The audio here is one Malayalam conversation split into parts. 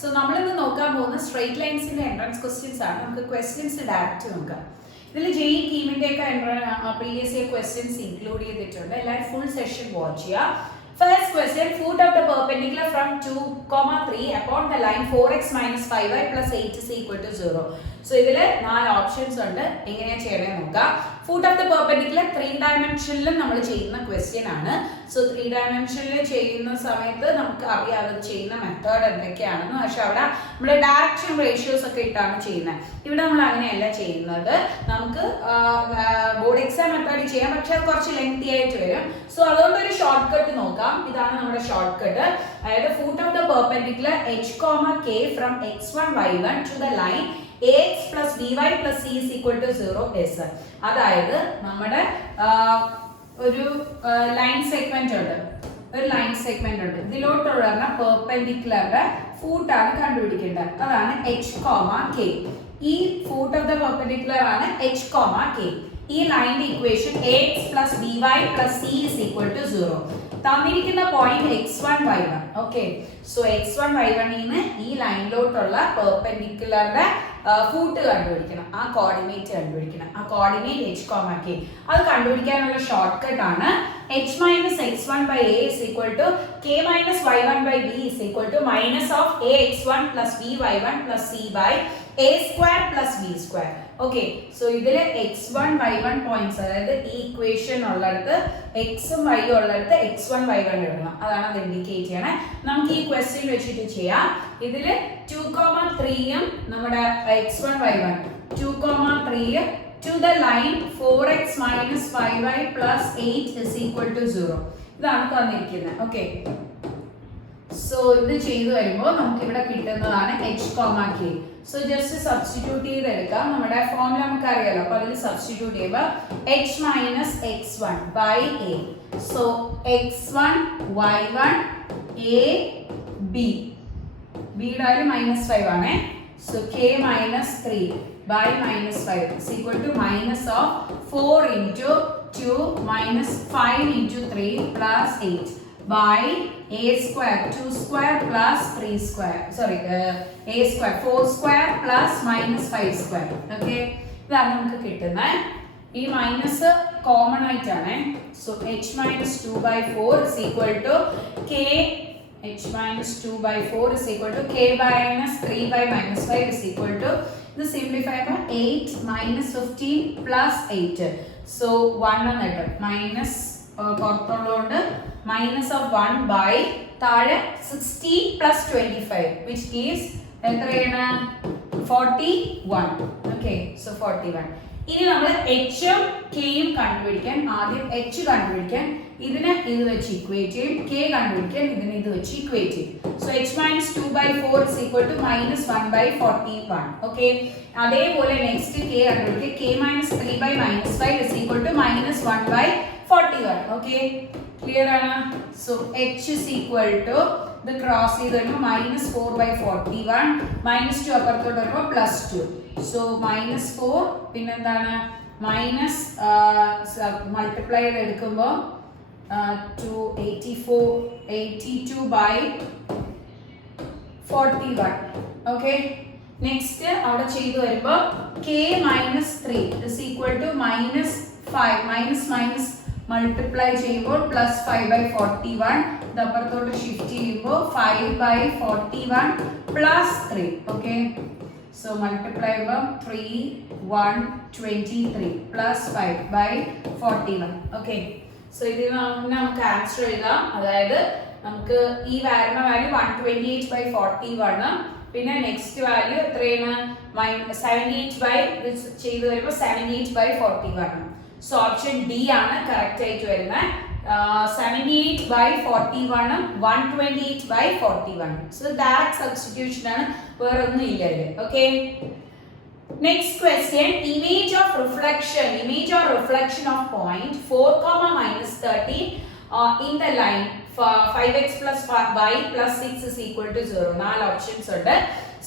So നമ്മൾ ഇന്ന് നോക്കാൻ പോകുന്ന സ്ട്രെയിറ്റ് ലൈൻസിന്റെ എൻട്രൻസ് ക്വസ്റ്റ്യൻസ് ആണ്. നമുക്ക് ക്വസ്റ്റ്യൻസ് ഡയറക്റ്റ് നോക്കാം. ഇതിൽ ജെഇ കീമിന്റെ ഒക്കെ പ്രീവിയസ് ഇയർ ക്വസ്റ്റ്യൻസ് ഇൻക്ലൂഡ് ചെയ്തിട്ടുണ്ട്. എല്ലാവരും ഫുൾ സെഷൻ വാച്ച് ചെയ്യുക. First question, foot of the perpendicular from 2, 3 upon the line 4x minus 5y plus 8 is equal to 0. So ഇതില് 4 ഓപ്ഷൻസ് ഉണ്ട്. എങ്ങനെയാ ചെയ്യണേ നോക്കാം. Foot of the perpendicular 3 dimensionലും നമ്മൾ ചെയ്യുന്ന ക്വസ്റ്റ്യൻ ആണ്. സോ 3 dimensionൽ ചെയ്യുന്ന സമയത്ത് നമുക്ക് അറിയാം അത് ചെയ്യുന്ന മെത്തേഡ് എന്തൊക്കെയാണെന്ന്. പക്ഷെ അവിടെ നമ്മൾ ഡയറക്ഷൻ റേഷ്യോസ് ഒക്കെ ഇട്ടാണ് ചെയ്യുന്നത്. ഇവിടെ നമ്മൾ അങ്ങനെയല്ല ചെയ്യുന്നത്. നമുക്ക് ബോർഡ് എക്സാം മെത്തേഡ് ചെയ്യാം, പക്ഷെ അത് കുറച്ച് ലെങ്തി ആയിട്ട് വരും. സോ അതുകൊണ്ട് ഒരു ഷോർട്ട് കട്ട് നോക്കാം. ഇതാണ് നമ്മുടെ ഷോർട്ട് കട്ട്. അതായത് foot of the perpendicular h, k from x1 y1 to the line ax plus by plus c is equal to 0 s. അതായത് നമ്മുടെ ഒരു ലൈൻ സെഗ്മെന്റ് ഉണ്ട്. ഇതിലോട്ടുള്ള പെർപെൻഡിക്കുലറുടെ ഫൂട്ടാണ് കണ്ടുപിടിക്കേണ്ടത്. അതാണ് h, k. ഈ ഫൂട്ട് ഓഫ് ദ പെർപെൻഡിക്കുലർ ആണ് h, k. ഈ ലൈനിന്റെ equation ax plus by plus c is equal to 0. തന്നിരിക്കുന്ന point x1 y1. Okay, so x1 y1 ന്ന് ഈ ലൈനിലോട്ടുള്ള പെർപെൻഡിക്കുലറുടെ ഫൂട്ട് കണ്ടുപിടിക്കണം. ആ കോർഡിനേറ്റ് കണ്ടുപിടിക്കണം. ആ കോർഡിനേറ്റ് h, k. അത് കണ്ടുപിടിക്കാനുള്ള ഷോർട്ട് കട്ട് ആണ് h minus x1 by a is equal to k minus y1 by b is equal to minus of ax1 plus by1 plus c by a square plus b square. Okay, so ഇതില് x1 y1 പോയിന്റ്സ്, അതായത് ഈ ഇക്വേഷൻ ഉള്ളിടത്ത് എക്സും വൈ ഉള്ളിടത്ത് x1 y1 ഇടണം. അതാണ് അത് ഇൻഡിക്കേറ്റ് ചെയ്യണേ. നമുക്ക് ഈ ക്വസ്റ്റ്യൻ വെച്ചിട്ട് ചെയ്യാം. ഇതില് 2, 3 നമ്മുടെ x1 y1 2, 3 to the line 4x minus 5y plus 8 is equal to 0. ഇതാണ് തന്നിരിക്കുന്നത്. ഓക്കെ, സോ ഇത് ചെയ്തു വരുമ്പോൾ നമുക്ക് ഇവിടെ കിട്ടുന്നതാണ് h, k. So just substitute ചെയ്തെടുക്കാം. നമ്മുടെ ഫോർമുല നമുക്ക് അറിയാലോ. അപ്പൊ അതിൽ സബ്സ്റ്റിറ്റ്യൂട്ട് ചെയ്യുമ്പോൾ h minus x1 by a. So x1 y1 a b. ബിയുടെ വാല്യൂ -5 ആണ്. So k minus 3 by -5 is equal to minus of 4 into 2 minus 5 into 3 plus 8 by a square 2 square plus 3 square. Sorry, a square 4 square plus minus 5 square. Okay, ഇതാണ് നമുക്ക് കിട്ടുന്നത്. ഈ മൈനസ് കോമൺ ആയിട്ടാണ്. So h minus 2 by 4 is equal to k. h minus 2 by 4 is equal to k minus 3 by minus 5 is equal to, ഇത് സിംപ്ലിഫൈ ചെയ്യുമ്പോൾ 8 minus 15 plus 8. സോ 1 എന്ന് കിട്ടും. മൈനസ് പുറത്തുള്ളതുകൊണ്ട് മൈനസ് ഓഫ് 1 ബൈ താഴെ 16 പ്ലസ് 25 വിച്ച് ഗീവ്സ് എത്രയാണ് 41. Okay, so 41. ഇനി നമ്മൾ എച്ചും കെയും കണ്ടുപിടിക്കാൻ ആദ്യം എച്ച് കണ്ടുപിടിക്കാൻ ഇതിനെ ഇത് വെച്ച് ഇക്വേറ്റ് ചെയ്യും, കെ കണ്ടുപിടിക്കാൻ ഇതിനെ ഇത് വെച്ച് ഇക്വേറ്റ് ചെയ്യും. So h minus 2 by 4 is equal to minus 1 by 41. Okay, അതേപോലെ നെക്സ്റ്റ് കെ കണ്ടുപിടിക്കുക. k minus 3 by minus 5 is equal to minus 1 by 41. Okay, clear ആണ്. So h is equal to ഇത് ക്രോസ് ചെയ്ത് വരുമ്പോൾ minus 4 by 41 minus 2 അപ്പുറത്തോട്ട് വരുമ്പോൾ plus 2. സോ minus 4 പിന്നെന്താണ് മൈനസ് മൾട്ടിപ്ലൈ ചെയ്ത് എടുക്കുമ്പോൾ 82 by 41. ഓക്കെ, നെക്സ്റ്റ് അവിടെ ചെയ്തു വരുമ്പോൾ k minus 3 is equal to minus 5 minus multiply ചെയ്യുമ്പോൾ plus 5 by 41. ഇത് അപ്പുറത്തോട്ട് ഷിഫ്റ്റ് ചെയ്യുമ്പോൾ 5 by 41 plus 3. Okay, so multiply ചെയ്യുമ്പോൾ 3 1 23 plus 5 by 41. ഓക്കെ, സോ ഇതിൽ നമുക്ക് ആൻസർ എഴുതാം. അതായത് നമുക്ക് ഈ വരുന്ന വാല്യൂ 128 by 41. പിന്നെ നെക്സ്റ്റ് വാല്യൂ എത്രയാണ് 78 by ചെയ്തു വരുമ്പോൾ 78 by 41. സോ ഓപ്ഷൻ ഡി ആണ് കറക്റ്റ് ആയിട്ട് വരുന്നത്. 78 by 41 128 by 41. So direct substitution ആണ്, വേറെ ഒന്നും ഇല്ല ഇതിൽ. Okay, next question, image or reflection of point 4, minus 13 in the line 5x plus y plus 6 is equal to 0. 4 options ഉണ്ട്.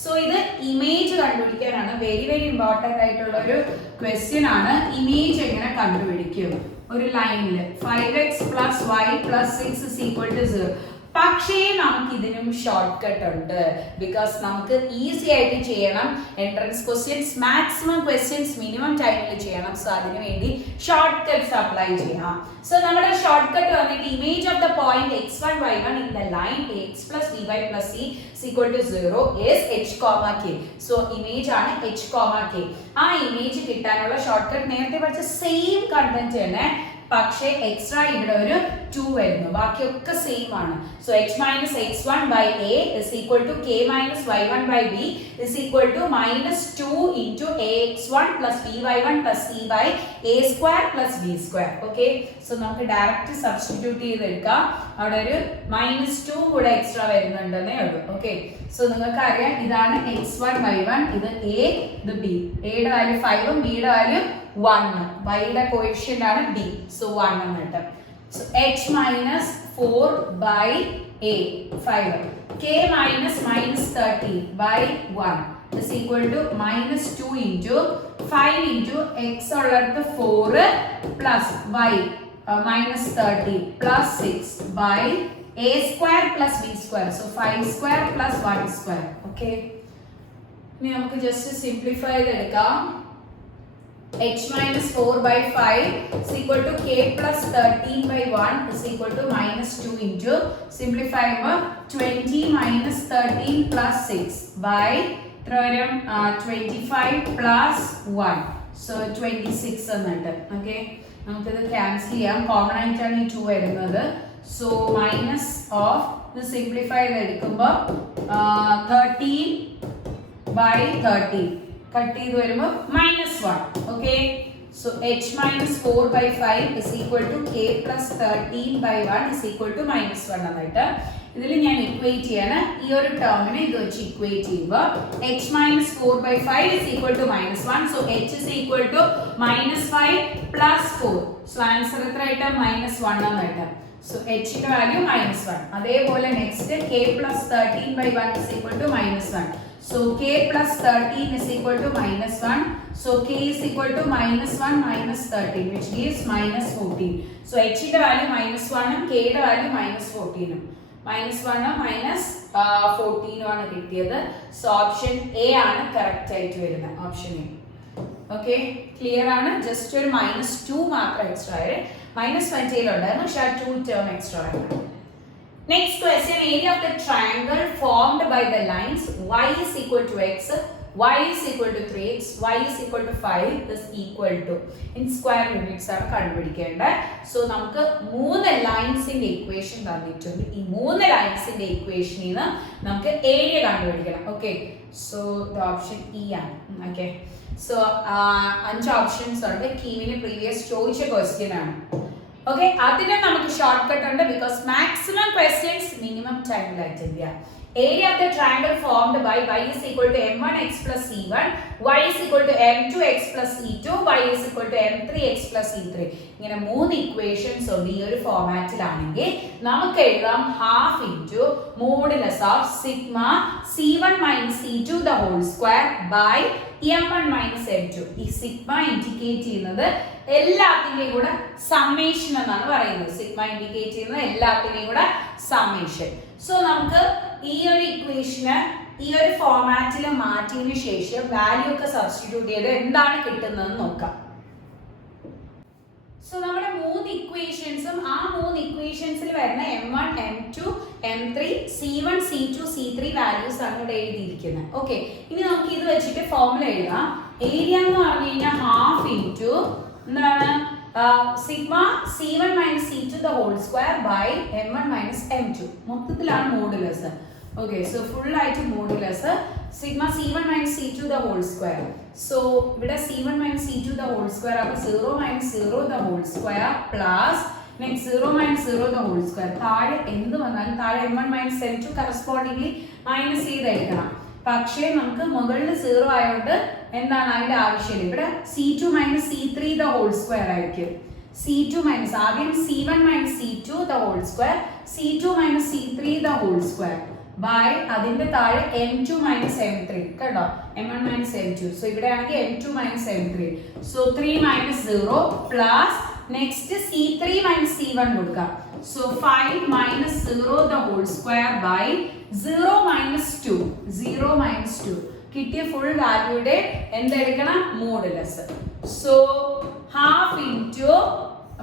സോ ഇത് ഇമേജ് കണ്ടുപിടിക്കാനാണ്. വെരി ഇമ്പോർട്ടന്റ് ആയിട്ടുള്ള ഒരു ക്വസ്റ്റ്യൻ ആണ്. ഇമേജ് എങ്ങനെ കണ്ടുപിടിക്കും ഒരു ലൈനിൽ 5x plus y plus 6 is equal to 0. പക്ഷേ നമുക്ക് ഇതിനും ഷോർട്ട് കട്ട് ഉണ്ട്. ബിക്കോസ് നമുക്ക് ഈസി ആയിട്ട് ചെയ്യണം. Entrance questions maximum questions minimum ടൈമിൽ ചെയ്യണം. സോ അതിനു വേണ്ടി ഷോർട്ട് കട്ട്സ് അപ്ലൈ ചെയ്യാം. സോ നമ്മുടെ ഷോർട്ട് കട്ട് വന്നിട്ട് image of the point x1 y1 in the line ax plus by plus c is equal to 0 is h comma k. So image ആണ് h comma k. ആ ഇമേജ് കിട്ടാനുള്ള ഷോർട്ട് കട്ട് നേരത്തെ പഠിച്ച സെയിം കണ്ടന്റ് തന്നെ, പക്ഷേ എക്സ്ട്രാ ഇവിടെ ഒരു 2 വരുന്നു. ബാക്കിയൊക്കെ സെയിം ആണ്. So h minus x1 by a is equal to k minus y1 by b is equal to minus 2 into ax1 plus by1 plus c by a square plus b square. Okay, so നമുക്ക് ഡയറക്റ്റ് സബ്സ്റ്റിറ്റ്യൂട്ട് ചെയ്തെടുക്കാം. അവിടെ ഒരു -2 കൂടെ എക്സ്ട്രാ വരുന്നുണ്ടെന്നേ ഉള്ളൂ. ഓക്കെ, സോ നിങ്ങൾക്ക് അറിയാം ഇതാണ് x1 y1, ഇത് a, ഇത് b. a യുടെ വാല്യൂ 5 ഉം b യുടെ വാല്യൂ 1. y യുടെ കോഎഫിഷ്യന്റ് ആണ് b. സോ 1 എന്ന് കിട്ടും. So h minus 4 by a 5, k minus minus 30 by 1 is equal to minus 2 into 5 into x ഉള്ളത് 4 plus y minus 30 plus 6 by a square plus b square. So 5 square plus 1 square. Okay, ഇനി നമുക്ക് ജസ്റ്റ് സിംപ്ലിഫൈ ചെയ്തെടുക്കാം. h minus 4 by 5 is equal to k plus 13 by 1 is equal to minus 2 into simplify 20 minus 13 plus 6 by 25 plus 1. So 26 എന്നിട്ട്. ഓക്കെ, നമുക്കിത് ക്യാൻസൽ ചെയ്യാം. കോമൺ ആയിട്ടാണ് ഈ 2 വരുന്നത്. സോ മൈനസ് ഓഫ് ഇത് സിംപ്ലിഫൈ ചെയ്തെടുക്കുമ്പോൾ 13 by 13 കട്ട് ചെയ്ത് വരുമ്പോൾ -1. Okay, so h minus 4 by 5 is equal to k plus 13 by 1 is equal to -1 എന്നിട്ട് ഇതിൽ ഞാൻ ഇക്വേറ്റ് ചെയ്യാണ്. ഈ ഒരു ടേമിനെ ഇത് വെച്ച് ഇക്വേറ്റ് ചെയ്യുമ്പോൾ h minus 4 by 5 is equal to -1. so h is equal to -5 plus 4. So answer എത്ര ആയിട്ട് -1 എന്നിട്ട്. So h ന്റെ വാല്യൂ -1. അതേപോലെ next k plus 13 by 1 is equal to -1. So k plus 13 is equal to -1. So k is equal to -1 minus 13 which gives -14. So h ന്റെ വാല്യൂ -1 ഉം k യുടെ വാല്യൂ -14 ഉം. -1 -14 ആണ് കിട്ടിയത്. സോ ഓപ്ഷൻ എ ആണ് കറക്റ്റ് ആയിട്ട് വരുന്നത്. Option A. ഓക്കെ, ക്ലിയർ ആണ്. ജസ്റ്റ് ഒരു -2 മാത്രം എക്സ്ട്രാ ആയത്. -20 ഉണ്ടായിരുന്നു, പക്ഷേ 2 ടേം എക്സ്ട്രാ ആയിരുന്നു. Next question, area of the triangle formed by the lines y is equal to x, y is equal to 3x, y is equal to 5 is equal to in square units ആണ് കണ്ടുപിടിക്കേണ്ടത്. സോ നമുക്ക് 3 ലൈൻസിന്റെ ഇക്വേഷൻ തന്നിട്ടുണ്ട്. ഈ 3 ലൈൻസിന്റെ ഇക്വേഷനിൽ നിന്ന് നമുക്ക് ഏരിയ കണ്ടുപിടിക്കണം. ഓക്കെ, സോ ഓപ്ഷൻ ഇ ആണ്. ഓക്കെ, സോ 5 ഓപ്ഷൻസ് ഉണ്ട്. കീമിന് പ്രീവിയസ് ചോദിച്ച ക്വസ്റ്റ്യൻ ആണ്. ഓക്കെ, അതിന് നമുക്ക് ഷോർട്ട് കട്ട് ഉണ്ട്. ബിക്കോസ് മാക്സിമം ക്വസ്റ്റ്യൻസ് മിനിമം ടൈമിൽ അറ്റൻഡ് ചെയ്യാം. Area of the triangle formed by y is equal to m1x plus c1, y is equal to m2x plus c2, y is equal to m3x plus c3. ഇങ്ങനെ 3 ഇക്വേഷൻസ് ഉണ്ട്. ഈ ഒരു ഫോർമാറ്റിലാണെങ്കിൽ നമുക്ക് എഴുതാം half into modulus of sigma c1 minus c2 the whole square by m1 minus m2. ഈ സിഗ്മ ഇൻഡിക്കേറ്റ് ചെയ്യുന്നത് എല്ലാത്തിന്റെയും കൂടെ സമ്മേഷൻ എന്നാണ് പറയുന്നത്. സിഗ്മ ഇൻഡിക്കേറ്റ് ചെയ്യുന്നത് എല്ലാത്തിന്റെയും കൂടെ സമ്മേഷൻ. സോ നമുക്ക് ഈ ഒരു ഇക്വേഷന് ഈ ഒരു ഫോർമാറ്റിൽ മാറ്റിയതിനു ശേഷം വാല്യൂ ഒക്കെ സബ്സ്റ്റിറ്റ്യൂട്ട് ചെയ്ത് എന്താണ് കിട്ടുന്നതെന്ന് നോക്കാം. സോ നമ്മുടെ 3 ഇക്വേഷൻസും ആ 3 ഇക്വേഷൻസിൽ വരുന്ന m1 m2 m3 c1 c2 c3 values ആണ് ഇവിടെ എഴുതിയിരിക്കുന്നത്. ഓക്കെ, ഇനി നമുക്ക് ഇത് വെച്ചിട്ട് ഫോർമുല എഴുതാം. ഏരിയ എന്ന് പറഞ്ഞു കഴിഞ്ഞാൽ ഹാഫ് ഇൻറ്റു എന്താണ് sigma c1 minus c2 the whole square by m1 minus m2. മൊത്തത്തിലാണ് മോഡുലസ്. ഓക്കെ, സോ ഫുൾ ആയിട്ട് modulus sigma c1 minus c2 the whole square. So ഇവിടെ c1 minus c2 the whole square അപ്പോൾ 0 minus 0 the whole square plus next 0 minus 0 the whole square. താഴെ എന്ത് വന്നാലും താഴെ m1 minus m2 correspondingly minus ചെയ്ത് എഴുതണം. പക്ഷേ നമുക്ക് മുകളിൽ 0 ആയതുകൊണ്ട് എന്താണ് അതിന്റെ ആവശ്യമില്ല. ഇവിടെ c2 minus c3 the whole square ആയിരിക്കും. c2 minus ആദ്യം c1 minus c2 the whole square, c2 minus c3 the whole square by അതിന്റെ താഴെ m2 minus m3 കണ്ടോ, m1 minus m2. സോ ഇവിടെ ആണെങ്കിൽ m2 minus m3. So 3 minus 0 plus next C3 minus C1 കൊടുക്കാം. So 5 minus 0 the whole square by 0 minus 2. 0 minus 2 കിട്ടിയ ഫുൾ വാല്യൂടെ എന്തെടുക്കണം? Modulus. So half into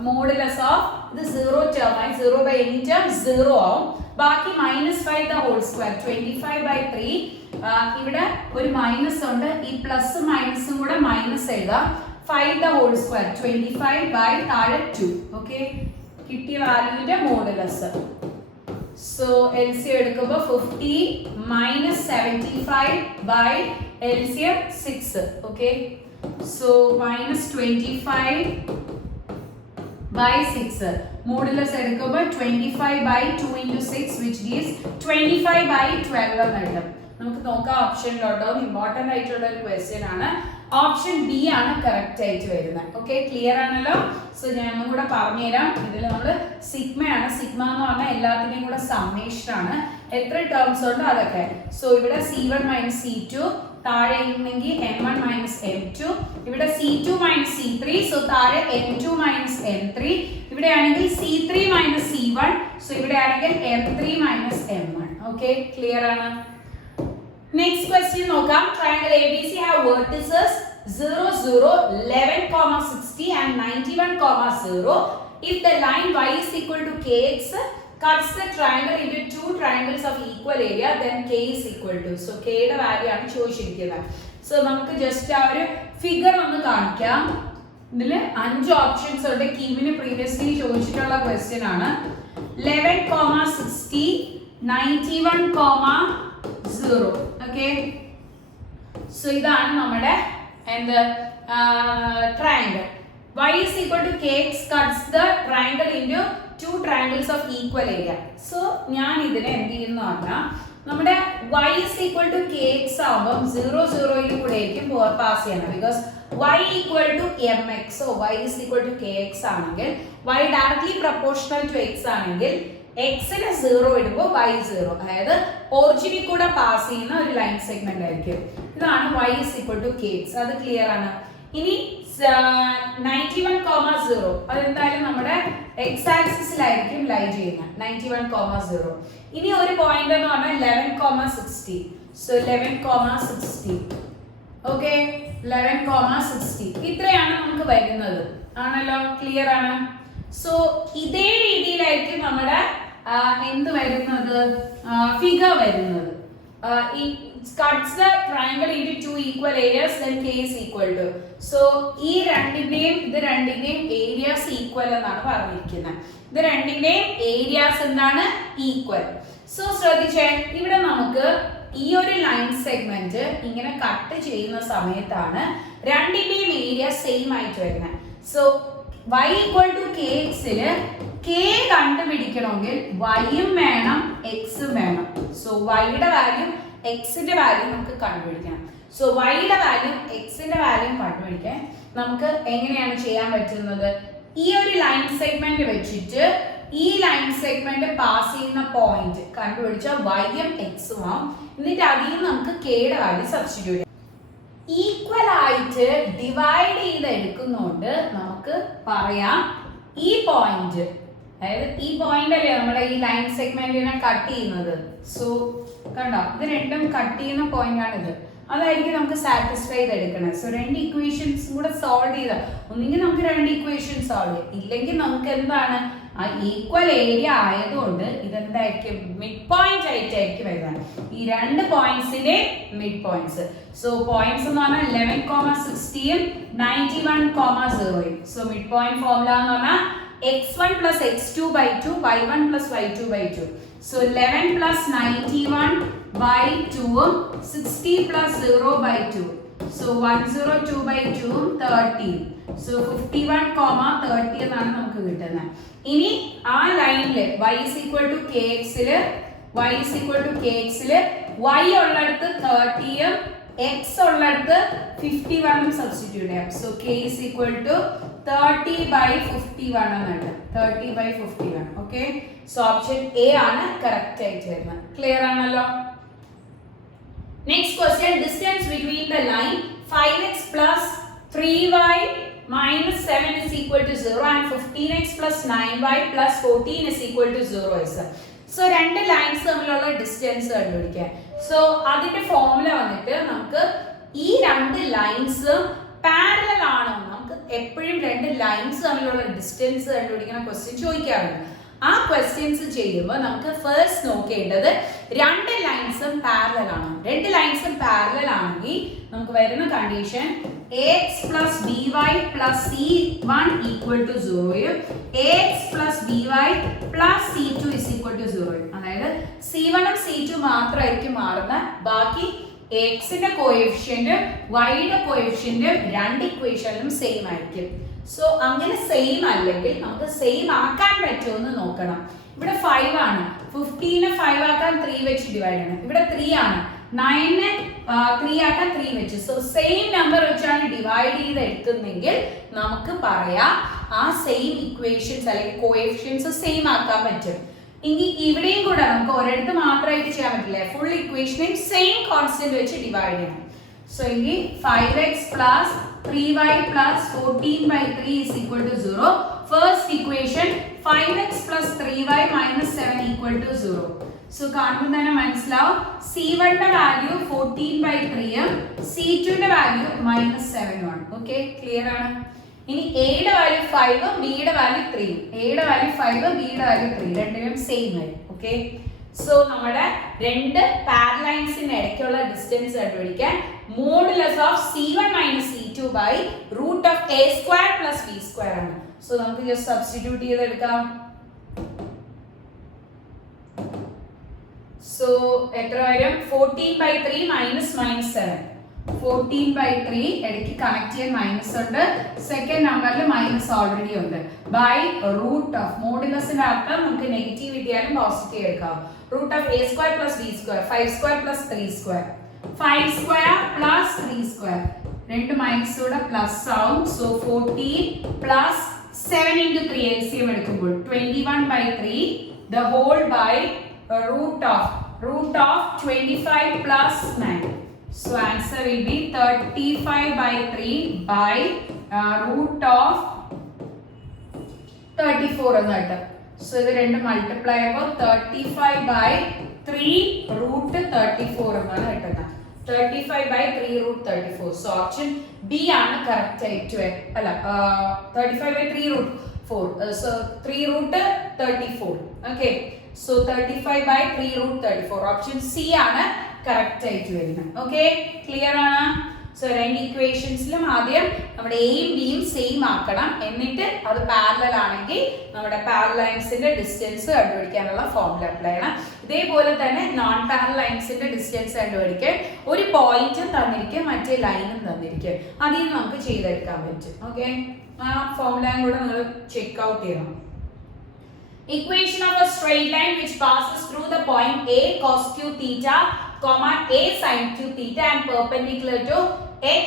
modulus of ഇത് 0 ടേം ആയി 0 ബൈ എനി ടേം 0 ആവും. ബാക്കി minus 5 the whole square 25 by 3. ഇവിടെ ഒരു മൈനസ് ഉണ്ട്, ഈ പ്ലസ് മൈനസും കൂടെ മൈനസ് എഴുതാം. 5 ദ ഹോൾ സ്ക്വയർ 25 ബൈ താഴെ 2. ഓക്കെ, കിട്ടിയ വാല്യൂവിന്റെ മോഡുലസ്. സോ LCM എടുക്കുമ്പോൾ 50 minus 75 by LCM 6. Okay, so minus 25 by 6. Modulus എടുക്കുമ്പോൾ 25 by 2 into 6 which gives 25 by 12 എന്ന് എഴുതാം. നമുക്ക് നോക്കാം ഓപ്ഷനിലുണ്ടോ. ഇമ്പോർട്ടന്റ് ആയിട്ടുള്ള ഒരു ക്വസ്റ്റ്യൻ ആണ്. ഓപ്ഷൻ ബി ആണ് കറക്റ്റ് ആയിട്ട് വരുന്നത്. ഓക്കെ, ക്ലിയർ ആണല്ലോ. സോ ഞാൻ ഒന്നും കൂടെ പറഞ്ഞുതരാം. ഇതിൽ നമ്മൾ സിഗ്മയാണ്. സിഗ്മ എന്ന് പറഞ്ഞാൽ എല്ലാത്തിനെയും കൂടെ സമ്മേഷൻ ആണ്. എത്ര ടേംസ് ഉണ്ടോ അതൊക്കെ. സോ ഇവിടെ C1 മൈനസ് C2, താഴെ ആണെങ്കിൽ M1 മൈനസ് M2, ഇവിടെ C2 മൈനസ് C3, സോ താഴെ M2 മൈനസ് M3, ഇവിടെ ആണെങ്കിൽ C3 മൈനസ് C1, സോ ഇവിടെ ആണെങ്കിൽ M3 minus M1. Okay, clear ആണ്. നെക്സ്റ്റ് ക്വസ്റ്റ്യൻ നോക്കാം. Triangle ABC have vertices 0, 0, 11, 60 and 91, 0. If the line y is equal to kx cuts the triangle into two triangles of equal area, then k is equal to. So k യുടെ വാല്യൂ ആണ് ചോദിച്ചിരിക്കുന്നത്. സോ നമുക്ക് ജസ്റ്റ് ആ ഒരു ഫിഗർ ഒന്ന് കാണിക്കാം. ഇതിൽ 5 ഓപ്ഷൻസ് ഉണ്ട്. കീമിന് പ്രീവിയസ്ലി ചോദിച്ചിട്ടുള്ള ക്വസ്റ്റ്യൻ ആണ്. 11, 60, 91, 0. ഓക്കെ, സോ ഇതാണ് നമ്മുടെ എന്ത് triangle. y is equal to kx cuts the triangle into two triangles of equal area. So ഞാൻ ഇതിനെ എന്ത് ചെയ്യുന്നു പറഞ്ഞാൽ നമ്മുടെ y is equal to kx ആവുമ്പോൾ 0, 0 കൂടെ ആയിരിക്കും പാസ് ചെയ്യണം. Because y equal to mx, so y is equal to kx ആണെങ്കിൽ y directly proportional to x ആണെങ്കിൽ x ന് 0 ഇടുമ്പോൾ y 0, അതായത് ഒറിജിനിൽ കൂടെ പാസ് ചെയ്യുന്ന ഒരു ലൈൻ സെഗ്മെന്റ് ആയിരിക്കും. ഇതാണ് y is equal to kx. അത് ക്ലിയർ ആണ്. ഇനി 91, 0 അതെന്തായാലും നമ്മുടെ x ആക്സിസിലായിരിക്കും ലൈ ചെയ്യുന്നത്. 91, 0. ഇനി ഒരു പോയിന്റ് എന്ന് പറഞ്ഞാൽ 11, 60. സോ 11, 60. ഓക്കെ, 11, 60 ഇത്രയാണ് നമുക്ക് വരുന്നത്. ആണല്ലോ, ക്ലിയർ ആണ്. സോ ഇതേ രീതിയിലായിരിക്കും നമ്മുടെ എന്ത് വരുന്നത്, ഫിഗർ വരുന്നത്. cuts the triangle into two equal areas, then k is equal to. So ഈ രണ്ടിന്റെയും ഏരിയാസ് ഈക്വൽ എന്നാണ് പറഞ്ഞിരിക്കുന്നത്. ഇത് രണ്ടിന്റെയും ഏരിയാസ് എന്താണ്? ഈക്വൽ. സോ ശ്രദ്ധിച്ചേ, ഇവിടെ നമുക്ക് ഈ ഒരു ലൈൻ സെഗ്മെന്റ് ഇങ്ങനെ കട്ട് ചെയ്യുന്ന സമയത്താണ് രണ്ടിന്റെയും ഏരിയ സെയിം ആയിട്ട് വരുന്നത്. So y equal to kx ല് k കണ്ടുപിടിക്കണമെങ്കിൽ y ഉം വേണം x ഉം വേണം. സോ y യുടെ വാല്യൂ x ന്റെ വാല്യൂ നമുക്ക് കണ്ടുപിടിക്കണം. സോ y യുടെ വാല്യൂ x ന്റെ വാല്യൂ കണ്ടുപിടിക്കാൻ നമുക്ക് എങ്ങനെയാണ് ചെയ്യാൻ പറ്റുന്നത്? ഈ ഒരു ലൈൻ സെഗ്മെന്റ് വെച്ചിട്ട് ഈ ലൈൻ സെഗ്മെന്റ് പാസ് ചെയ്യുന്ന പോയിന്റ് കണ്ടുപിടിച്ചാൽ y ഉം x ഉം ആവും. എന്നിട്ട് അതിൽ നിന്ന് നമുക്ക് k യുടെ വാല്യൂ സബ്സ്റ്റിറ്റ്യൂട്ട് ചെയ്യാം. ഈക്വൽ ആയിട്ട് ഡിവൈഡ് ചെയ്ത് എടുക്കുന്നതുകൊണ്ട് നമുക്ക് പറയാം ഈ പോയിന്റ്, അതായത് ഈ പോയിന്റ് അല്ലേ നമ്മുടെ ഈ ലൈൻ സെഗ്മെന്റിനെ കട്ട് ചെയ്യുന്നത്. സോ കണ്ടോ, ഇത് രണ്ടും കട്ട് ചെയ്യുന്ന പോയിന്റ് ആണിത്. അതായിരിക്കും നമുക്ക് സാറ്റിസ്ഫൈ ചെയ്ത് എടുക്കണം. സോ രണ്ട് ഇക്വേഷൻസ് കൂടെ സോൾവ് ചെയ്ത ഒന്നെങ്കിൽ നമുക്ക് രണ്ട് ഇക്വേഷൻ സോൾവ് ചെയ്യാം, ഇല്ലെങ്കിൽ നമുക്ക് എന്താണ് ആ ഈക്വൽ ഏരിയ ആയതുകൊണ്ട് ഇതെന്തായിരിക്കും മിഡ് പോയിന്റ് ആയിട്ടായിരിക്കും വരുന്നത്. ഈ രണ്ട് പോയിന്റ്സിന്റെ മിഡ് പോയിന്റ്സ്. സോ പോയിന്റ്സ് എന്ന് പറഞ്ഞാൽ 11, 60 91, 0. സോ മിഡ് പോയിന്റ് ഫോർമുല എന്ന് പറഞ്ഞാൽ x1 plus x2 by 2, y1 plus y2 by 2. So 11 plus 91 by 2, 60 plus 0 by 2. So 102 by 2, 30. So 51, 30 എന്നാണ് നമുക്ക് കിട്ടുന്നത്. ഇനി ആ ലൈനില് y is equal to kx ല് y ഉള്ളിടത്ത് 30 ഉം x ഉള്ളിടത്ത് 51 സബ്സ്റ്റിറ്റ്യൂട്ട് ചെയ്യാം. So k is equal to 30 by 51 എന്നാണ്. 30 by 51. Okay, so option A ആണ് കറക്റ്റ് ആയിട്ട് വരുന്നത്. ക്ലിയർ ആണല്ലോ. Next question, distance between the line 5x plus 3y -7 is equal to 0 and 15x plus 9y plus 14 is equal to 0 is. So രണ്ട് ലൈൻസ് തമ്മിലുള്ള ഡിസ്റ്റൻസ് കണ്ടുപിടിക്കാൻ. സോ അതിന്റെ ഫോർമുല വന്നിട്ട് നമുക്ക് ഈ രണ്ട് ലൈൻസ് പാരലൽ ആണോ, നമുക്ക് എപ്പോഴും രണ്ട് ലൈൻസ് തമ്മിലുള്ള ഡിസ്റ്റൻസ് കണ്ടുപിടിക്കുന്ന ക്വസ്റ്റ്യൻ ചോദിക്കാറുണ്ട്. ആ ക്വസ്റ്റ്യൻസ് ചെയ്യുമ്പോൾ നമുക്ക് ഫസ്റ്റ് നോക്കേണ്ടത് രണ്ട് ലൈൻസും പാരലൽ ആണോ. രണ്ട് ലൈൻസും പാരലൽ ആണെങ്കിൽ നമുക്ക് വരുന്ന condition ax plus by plus c1 equal to 0 ax plus by plus c2 is equal to 0. അതായത് c1 ഉം c2 മാത്രമായിരിക്കും മാറുന്ന, ബാക്കി x ന്റെ കോഎഫിഷ്യന്റും y യുടെ കോഎഫിഷ്യന്റും രണ്ട് ഇക്വേഷനിലും സെയിം ആയിരിക്കും. സോ അങ്ങനെ സെയിം അല്ലെങ്കിൽ നമുക്ക് സെയിം ആക്കാൻ പറ്റുമോ എന്ന് നോക്കണം. ഇവിടെ 5 ആണ്, 15 5 ആക്കാൻ 3 വെച്ച് ഡിവൈഡ് ചെയ്യണം. ഇവിടെ 3 ആണ്, 9 3 ആക്കാൻ 3 വെച്ച്. സോ സെയിം നമ്പർ വെച്ചാണ് ഡിവൈഡ് ചെയ്ത് എടുക്കുന്നെങ്കിൽ നമുക്ക് പറയാം ആ സെയിം ഇക്വേഷൻസ് അല്ലെങ്കിൽ കോഎഫിഷ്യൻസ് സെയിം ആക്കാൻ പറ്റും. ഇനി ഇവിടെയും കൂടെ നമുക്ക് ഒരിടത്ത് മാത്രമായിട്ട് ചെയ്യാൻ പറ്റില്ല, ഫുൾ ഇക്വേഷനെയും സെയിം കോൺസ്റ്റന്റ് വെച്ച് ഡിവൈഡ് ചെയ്യണം. സോ എങ്കിൽ 5x plus 3y plus 14/3 is equal to 0. First equation 5x plus 3y minus 7 equal to 0. So കാണുമ്പോൾ തന്നെ മനസ്സിലാവും c1 ന്റെ വാല്യൂ 14/3 ഉം c2 ന്റെ വാല്യൂ -7 ആണ്. ഓക്കെ, ക്ലിയർ ആണ്. ഇനി a യുടെ വാല്യൂ 5 ഉം b യുടെ വാല്യൂ 3 ഉം. a യുടെ വാല്യൂ 5 ഉം b യുടെ വാല്യൂ 3 രണ്ടിനും സെയിം ആയി. ഓക്കെ, സോ നമ്മുടെ രണ്ട് പാരലൈൻസിന്റെ ഇടയ്ക്കുള്ള ഡിസ്റ്റൻസ് കണ്ടുപിടിക്കാൻ modulus of c1 minus c2 by root of a square plus b square ആണ്. സോ നമുക്ക് ജസ്റ്റ് സബ്സ്റ്റിറ്റ്യൂട്ട് ചെയ്തെടുക്കാം. സോ എത്ര വരും? 14/3 മൈനസ് 7. 14/3 ഇടയ്ക്ക് കണക്ട് ചെയ്യാൻ മൈനസ് ഉണ്ട്, സെക്കൻഡ് നമ്പറിൽ മൈനസ് ഓൾറെഡി ഉണ്ട്. ബൈ റൂട്ട് ഓഫ് മോഡുലസിന്റെ അർത്ഥം നമുക്ക് നെഗറ്റീവ് കിട്ടിയാലും പോസിറ്റീവ് എടുക്കാം. Root of a square plus b square 5 square plus 3 square 5 square plus 3 square രണ്ട് മൈനസ് കൂടെ പ്ലസ് ആവും. സോ 14 പ്ലസ് 7 into 3 LCM എടുക്കുമ്പോൾ 21/3 the whole by root of 25 plus 9. So answer will be 35/3 by root of 34 എന്ന് കിട്ടും. സോ ഇത് രണ്ട് മൾട്ടിപ്ലൈ ആകുമ്പോൾ 35/3 root 34 എന്നാണ് കിട്ടുന്നത്. 35/3 root 34. So option B ആണ് correct ആയിട്ട്. അല്ല 35/3 root 4. So 3 root 34. Okay. So 35/3 root 34. Option C ആണ് correct ആയിട്ട് വരുന്നത്. Okay, clear ആണ്. സോ രണ്ട് ഇക്വേഷൻസിലും ആദ്യം നമ്മുടെ എയും ബിയും സെയിം ആക്കണം, എന്നിട്ട് അത് പാരലൽ ആണെങ്കിൽ നമ്മുടെ പാരലൈൻസിന്റെ ഡിസ്റ്റൻസ് കണ്ടുപിടിക്കാനുള്ള ഫോർമുല അപ്ലൈ ചെയ്യണം. ഇതേപോലെ തന്നെ നോൺ പാരലൽ ലൈൻസിന്റെ ഡിസ്റ്റൻസ് കണ്ടുപിടിക്കാൻ ഒരു പോയിന്റും തന്നിരിക്കും, മറ്റേ ലൈനും തന്നിരിക്കും. അതിൽ നിന്ന് നമുക്ക് ചെയ്തെടുക്കാൻ പറ്റും. ഓക്കെ, ആ ഫോർമുലയും കൂടെ നിങ്ങൾ ചെക്ക് ഔട്ട് ചെയ്യണം. Equation of a straight line which passes through the point A cos q theta, comma A sin q theta and perpendicular to x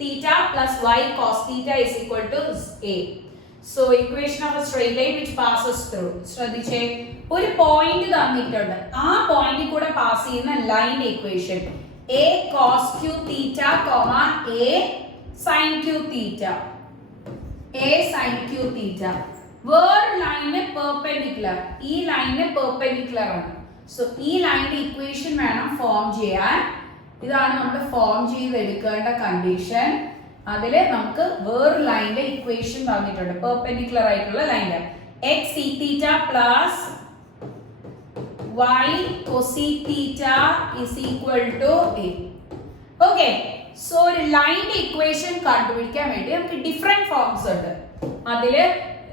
theta plus y cos theta is equal to A. So equation of a straight line which passes through. ശ്രദ്ധിച്ചേ, ഒരു പോയിന്റ് തന്നിട്ടുണ്ട്, ആ പോയിന്റിൽ കൂടെ പാസ് ചെയ്യുന്ന ലൈനിന്റെ equation A cos q theta, comma A sin q theta. A sin q theta. വേറൊരു ലൈനിന് പെർപെൻഡിക്കുലർ, ഈ ലൈനിന് പെർപെൻഡിക്കുലർ ആണ്. സോ ഈ ലൈനിന്റെ ഇക്വേഷൻ വേണം ഫോം ചെയ്യാൻ. ഇതാണ് നമ്മൾ ഫോം ചെയ്തെടുക്കേണ്ട കണ്ടീഷൻ. അതിൽ നമുക്ക് വേറൊരു ലൈനിന്റെ ഇക്വേഷൻ തന്നിട്ടുണ്ട്, പെർപെൻഡിക്കുലർ ആയിട്ടുള്ള ലൈനിന്റെ x sec theta plus y cosec theta is equal to A. Okay, so ഒരു ലൈനിന്റെ ഇക്വേഷൻ കണ്ടുപിടിക്കാൻ വേണ്ടി നമുക്ക് ഡിഫറെന്റ് ഫോംസ് ഉണ്ട്. അതില്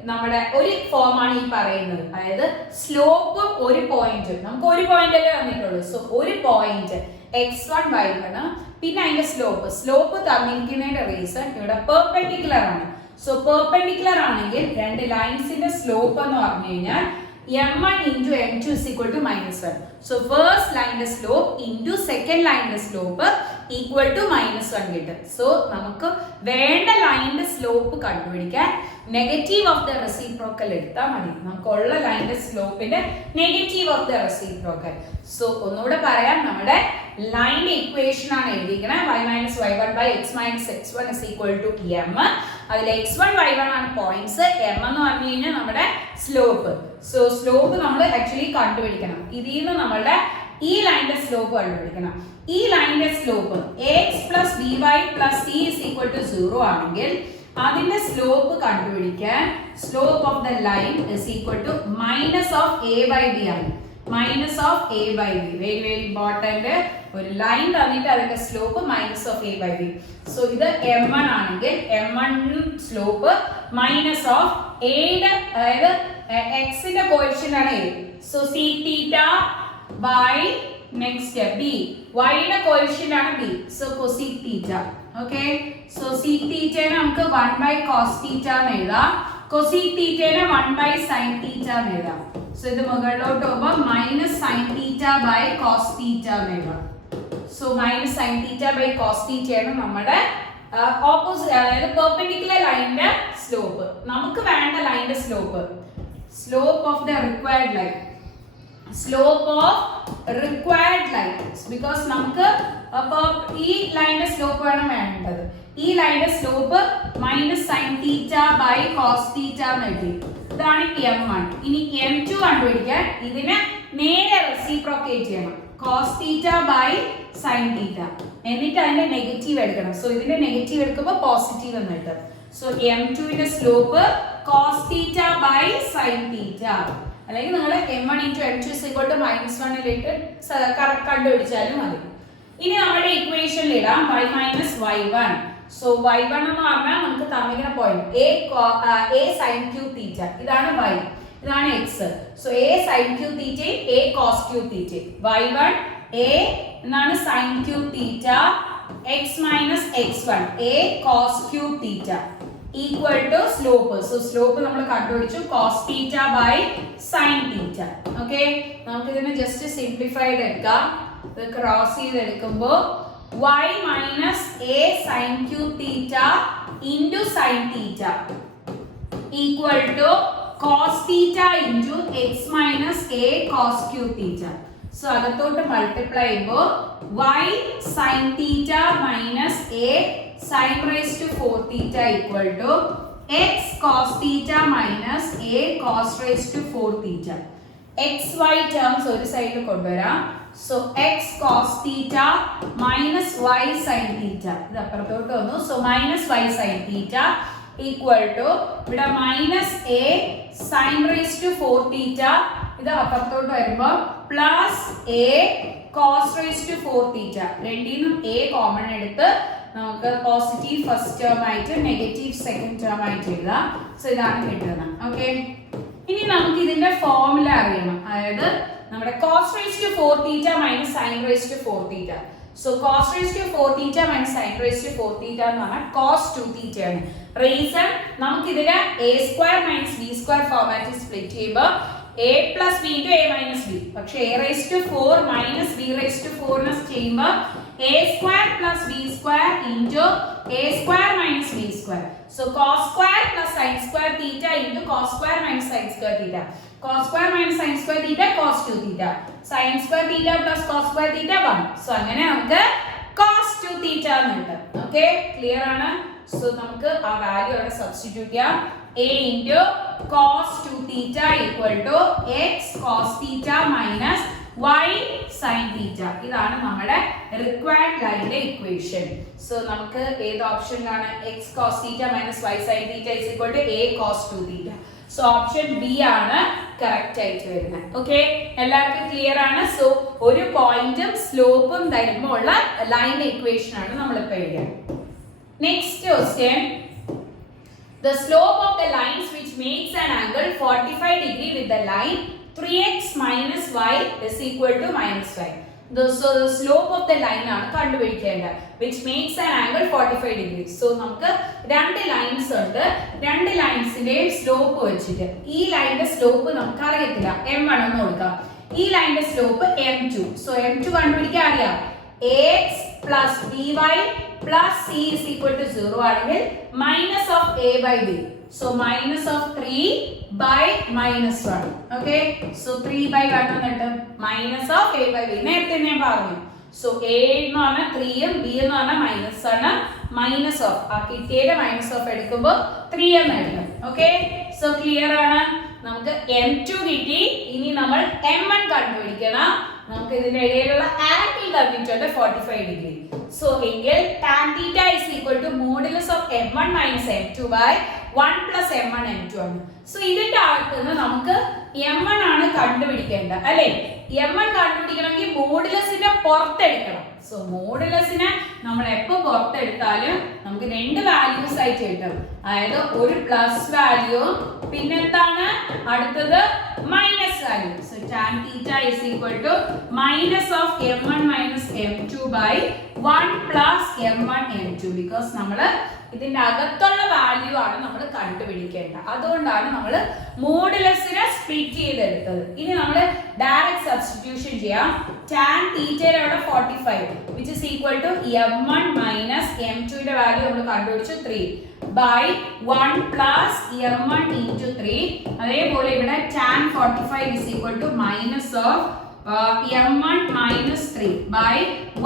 നമ്മുടെ ഒരു ഫോം ആണ് ഈ പറയുന്നത്, അതായത് സ്ലോപ്പ് ഒരു പോയിന്റ്, നമുക്ക് ഒരു പോയിന്റ് അല്ലേ തന്നിട്ടുള്ളൂ. സോ ഒരു പോയിന്റ് x1 y1, പിന്നെ അതിന്റെ സ്ലോപ്പ് തന്നിരിക്കുന്നതിന്റെ റീസൺ ഇവിടെ പെർപെൻഡിക്കുലർ ആണ്. സോ പെർപെൻഡിക്കുലർ ആണെങ്കിൽ രണ്ട് ലൈൻസിന്റെ സ്ലോപ്പ് എന്ന് പറഞ്ഞു കഴിഞ്ഞാൽ m1 into m2 is equal to -1. So first line the slope into second line the slope equal to -1 കിട്ടും. സോ നമുക്ക് വേണ്ട ലൈനിന്റെ സ്ലോപ്പ് കണ്ടുപിടിക്കാൻ നെഗറ്റീവ് ഓഫ് ദ റെസിപ്രോക്കൽ എടുത്താൽ മതി. നമുക്കുള്ള ലൈനിന്റെ സ്ലോപ്പിന്റെ negative of the reciprocal. So ഒന്നുകൂടെ പറയാം, നമ്മുടെ ലൈൻ്റെ ഇക്വേഷൻ ആണ് എഴുതിയിരിക്കുന്നത്. y minus y1 by x minus x1 is equal to m. അതിൽ x1 y1 ആണ് പോയിന്റ്സ്, m എന്ന് പറഞ്ഞു കഴിഞ്ഞാൽ നമ്മുടെ സ്ലോപ്പ്. സോ സ്ലോപ്പ് നമ്മൾ ആക്ച്വലി കണ്ടുപിടിക്കണം. ഇതിൽ നിന്ന് നമ്മളുടെ ഈ ലൈനിന്റെ സ്ലോപ്പ് കണ്ടുപിടിക്കണം. ഈ ലൈനിന്റെ slope ax plus by plus c is equal to 0 ആണെങ്കിൽ അതിന്റെ സ്ലോപ്പ് കണ്ടുപിടിക്കാൻ slope of the line is equal to minus of a by b ആണ്. Minus of a by b, very very important. ഒരു ലൈൻ തന്നിട്ട് അതിന്റെ slope minus of a by b. So ഇത് m1 ആണെങ്കിൽ m1 slope minus of a, അതായത് x ന്റെ കോഎഫിഷ്യന്റ് ആണ് a. So c theta by next b, y ന്റെ കോഎഫിഷ്യന്റ് ആണ് b. So cosec theta. Okay, so sec theta നെ നമുക്ക് 1 by cos theta എന്ന് എഴുതാം. cosec theta നെ 1 by sin theta എന്ന് എഴുതാം. സോ ഇത് മുകളിലോട്ട് പോകുമ്പോൾ minus sine theta by cos theta എഴുതാം. So minus sine theta by cos theta ആണ് നമ്മുടെ ഓപ്പോസിറ്റ്, അതായത് പെർപെൻഡിക്കുലർ ലൈനിന്റെ സ്ലോപ്പ്. നമുക്ക് വേണ്ട ലൈനിന്റെ slope, slope of the required line, slope of required line. Because നമുക്ക് ഈ ലൈനിന്റെ സ്ലോപ്പ് ആണ് വേണ്ടത്. ഈ ലൈനിന്റെ slope minus sine theta by cos theta എന്ന് എഴുതി. ഇതാണ് m1. ഇനി m2 കണ്ടുപിടിക്കാൻ ഇതിനെ നേരെ റെസിപ്രോക്കേറ്റ് ചെയ്യണം. cos θ by sin θ. എന്നിട്ട് അതിന്റെ നെഗറ്റീവ് എടുക്കണം. സോ ഇതിന്റെ നെഗറ്റീവ് എടുക്കുമ്പോൾ പോസിറ്റീവ് എന്ന് കിട്ടും. സോ m2 ന്റെ സ്ലോപ്പ് cos θ by sin θ. അല്ലെങ്കിൽ നിങ്ങൾ m1 into m2 is equal to -1 ലേക്ക് കണ്ടുപിടിച്ചാലും മതി. ഇനി നമ്മുടെ ഇക്വേഷനിൽ ഇടാം y minus y1. So y1 എന്ന് പറഞ്ഞാൽ നമുക്ക് തന്നിരിക്കുന്ന പോയിന്റ് a sin q θ. ഇതാണ് y, ഇതാണ് x. So a sin q θ, a cos q θ. y1 a എന്നാണ് sin q θ, x minus x1 a cos q θ equal to slope. So slope നമ്മൾ കണ്ടുപിടിച്ചു cos θ by sin θ. ഓക്കേ, നമുക്ക് ഇതിനെ ജസ്റ്റ് സിംപ്ലിഫൈഡ് എടുക്കാം. ഇത് ക്രോസ് ചെയ്ത് എടുക്കുമ്പോൾ y minus a sin q theta into sin theta equal to cos theta into x minus a cos q theta. So അകത്തോട്ട് മൾട്ടിപ്ലൈ ചെയ്യുമ്പോൾ y sin theta minus a sin raised to 4 theta equal to x cos theta minus a cos raised to 4 theta. xy terms ഒരു സൈഡിൽ കൊണ്ടുവരാം. So x cos theta minus y sin theta. ഇത് അപ്പുറത്തോട്ട് വന്നു. So minus y sin theta equal to ഇവിടെ minus a sin raised to 4 theta. ഇത് അപ്പുറത്തോട്ട് വരുമ്പോൾ plus a cos raised to 4 theta. രണ്ടിനും a കോമൺ എടുത്ത് നമുക്ക് പോസിറ്റീവ് ഫസ്റ്റ് ടേം ആയിട്ട് നെഗറ്റീവ് സെക്കൻഡ് ടേം ആയിട്ട് എഴുതാം. സോ ഇതാണ് കിട്ടുന്നത്. ഓക്കെ, ഇനി നമുക്ക് ഇതിന്റെ ഫോർമുല അറിയണം. അതായത് നമ്മുടെ cos raised to 4 theta minus sin raised to 4 theta. So cos raised to 4 theta minus sin raised to 4 theta എന്ന് പറഞ്ഞാൽ cos 2 theta ആണ്. റീസൺ നമുക്ക് ഇതിനെ a square minus b square ഫോർമാറ്റിൽ സ്പ്ലിറ്റ് ചെയ്യുമ്പോൾ a plus b into a minus b. പക്ഷേ a raised to 4 minus b raised to 4 നെ ചെയ്യുമ്പോൾ a square plus b square into a square minus b square. So cos square plus sin square theta into cos square minus sin square theta. Cos square minus sin square theta cos 2 theta. Sin square theta plus cos square theta 1. So അങ്ങനെ നമുക്ക് cos 2 theta എന്ന് കിട്ടും. ഓക്കേ, ക്ലിയർ ആണ്? സോ നമുക്ക് ആ വാല്യൂ അവിടെ സബ്സ്റ്റിറ്റ്യൂട്ട് ചെയ്യാം. a into cos 2 theta equal to x cos theta minus y sin theta. ഇതാണ് നമ്മുടെ റിക്വയർഡ് ലൈനിന്റെ ഇക്വേഷൻ. സോ നമുക്ക് ഏത് ഓപ്ഷനിലാണ് x cos theta minus y sin theta is equal to a cos 2 theta. So option B ആണ് കറക്റ്റ് ആയിട്ട് വരുന്നത്. ഓക്കെ, എല്ലാവർക്കും ക്ലിയർ ആണ്? സോ ഒരു പോയിന്റും സ്ലോപ്പും തരുമ്പോൾ ഉള്ള ലൈൻ ഇക്വേഷൻ ആണ് നമ്മളിപ്പോൾ എഴുതുന്നത്. Next question, the slope of the lines which makes an angle 45 degree with the line 3x minus y is equal to minus y. So the slope of the line ആണ് കണ്ടുപിടിക്കേണ്ടത് which makes an angle 45 degree. So നമുക്ക് രണ്ട് ലൈൻസ് ഉണ്ട്. രണ്ട് ലൈൻസിന്റെയും സ്ലോപ്പ് വെച്ചിട്ട് ഈ ലൈനിന്റെ സ്ലോപ്പ് നമുക്ക് അറിയത്തില്ല, m1 എന്ന് കൊടുക്കാം. ഈ ലൈനിന്റെ സ്ലോപ്പ് m2. സോ m2 കണ്ടുപിടിക്കാൻ അറിയാം. ax plus by plus c is equal to 0 ആണെങ്കിൽ minus of a by b. So minus of 3 by minus 1. Okay, so 3 by 1 എന്നിട്ട് minus of a by b. നേരത്തെ ഞാൻ പറഞ്ഞു. സോ എ എന്ന് പറഞ്ഞാൽ 3 ബി എന്ന് പറഞ്ഞാൽ മൈനസ് ആണ്. മൈനസ് ഓഫ് ആ കിട്ടിയതിന്റെ മൈനസ് ഓഫ് എടുക്കുമ്പോൾ 3 എന്ന് എഴുതും. ഓക്കെ, സോ ക്ലിയർ ആണ്. നമുക്ക് m2 കിട്ടി. ഇനി നമ്മൾ m1 കണ്ടുപിടിക്കണം. നമുക്ക് ഇതിന്റെ ഇടയിലുള്ള ആംഗിൾ തന്നിട്ടുണ്ട് 45 ഡിഗ്രി. സോ എങ്കിൽ tan theta is equal to modulus of m1 minus m2 by 1 plus m1 m2 ആണ്. സോ ഇതിന്റെ അകത്ത് നിന്ന് നമുക്ക് m1 ആണ് കണ്ടുപിടിക്കേണ്ടത് അല്ലേ? m1 കണ്ടുപിടിക്കണമെങ്കിൽ മോഡുലസിനെ പുറത്തെടുക്കണം. സോ മോഡുലസിനെ നമ്മൾ എപ്പോൾ പുറത്തെടുത്താലും നമുക്ക് രണ്ട് വാല്യൂസ് ആയിട്ട് കിട്ടും. അതായത് ഒരു പ്ലസ് വാല്യൂ പിന്നെ എന്താണ് അടുത്തത് minus value. So tan theta is equal to minus of m1 minus m2 by 1 plus m1 m2 because നമ്മൾ ഇതിന്റെ അകത്തുള്ള വാല്യൂ ആണ് നമ്മൾ കണ്ടുപിടിക്കേണ്ടത്. അതുകൊണ്ടാണ് നമ്മൾ മോഡുലസിനെ സ്പ്ലിറ്റ് ചെയ്തെടുത്തത്. ഇനി നമ്മൾ ഡയറക്റ്റ് സബ്സ്റ്റിറ്റ്യൂഷൻ ചെയ്യാം. tan തീറ്റയുടെ 45 which is equal to m1 minus m2 ന്റെ വാല്യൂ നമ്മൾ കണ്ടുപിടിച്ചു 3 by 1 plus m1 into 3. അതേപോലെ ഇവിടെ tan 45 is equal to minus of m1 minus 3 by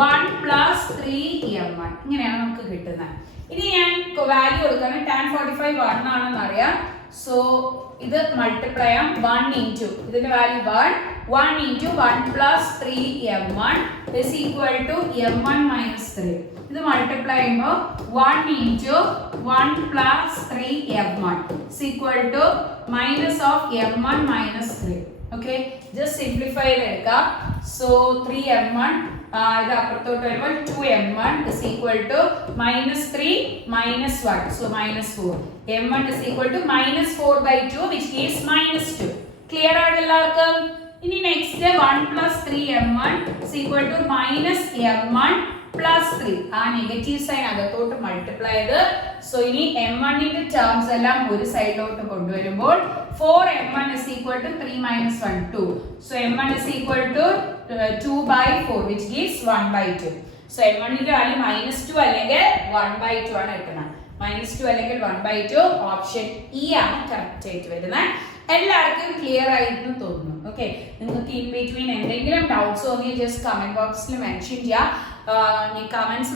1 plus 3 m1. ഇങ്ങനെയാണ് നമുക്ക് കിട്ടുന്നത്. ഇനി ഞാൻ വാല്യൂ കൊടുക്കണം. tan 45 1 ആണെന്ന് അറിയാം. സോ ഇത് മൾട്ടിപ്ലൈ ചെയ്യാം 1 into ഇതിന്റെ value 1 into 1 plus 3 m1 is equal to m1 minus 3. ഇത് മൾട്ടിപ്ലൈ ചെയ്യുമ്പോൾ 1 into 1 plus 3 m1 is equal to minus of m1 minus 3. Okay, just simplify എടുക്കാം. So 3m1 ഇത് അപ്പുറത്തോട്ട് വരുമ്പോൾ 2m1 is equal to minus 3 minus 1. So minus 4. m1 is equal to minus 4 by 2 which gives minus 2. Clear ആണ് എല്ലാവർക്കും? ഇനി next 1 plus 3m1 is equal to minus m1 plus 3. ആ നെഗറ്റീവ് സൈൻ അകത്തോട്ട് മൾട്ടിപ്ലൈ ചെയ്ത് സോ ഇനി m1 ന്റെ ടേംസ് എല്ലാം ഒരു സൈഡിലോട്ട് കൊണ്ടുവരുമ്പോൾ 4m1 is equal to 3 minus 1 2. So m1 is equal to 2 by 4 which gives 1 by 2. So m1 ന്റെ വാല്യൂ -2 അല്ലെങ്കിൽ 1 by 2 ആണ് കിട്ടുന്നത്. -2 അല്ലെങ്കിൽ 1 by 2 ഓപ്ഷൻ ഇ ആണ് കറക്റ്റ് ആയിട്ട് വരുന്നത്. എല്ലാവർക്കും ക്ലിയർ ആയിരുന്നു തോന്നുന്നു. ഓക്കെ, നിങ്ങൾക്ക് ഇൻ ബിറ്റ്വീൻ എന്തെങ്കിലും ഡൗട്ട്സ് തോന്നിയാൽ ജസ്റ്റ് കമന്റ് ബോക്സിൽ മെൻഷൻ ചെയ്യാം. ഞാൻ കമന്റ്സ്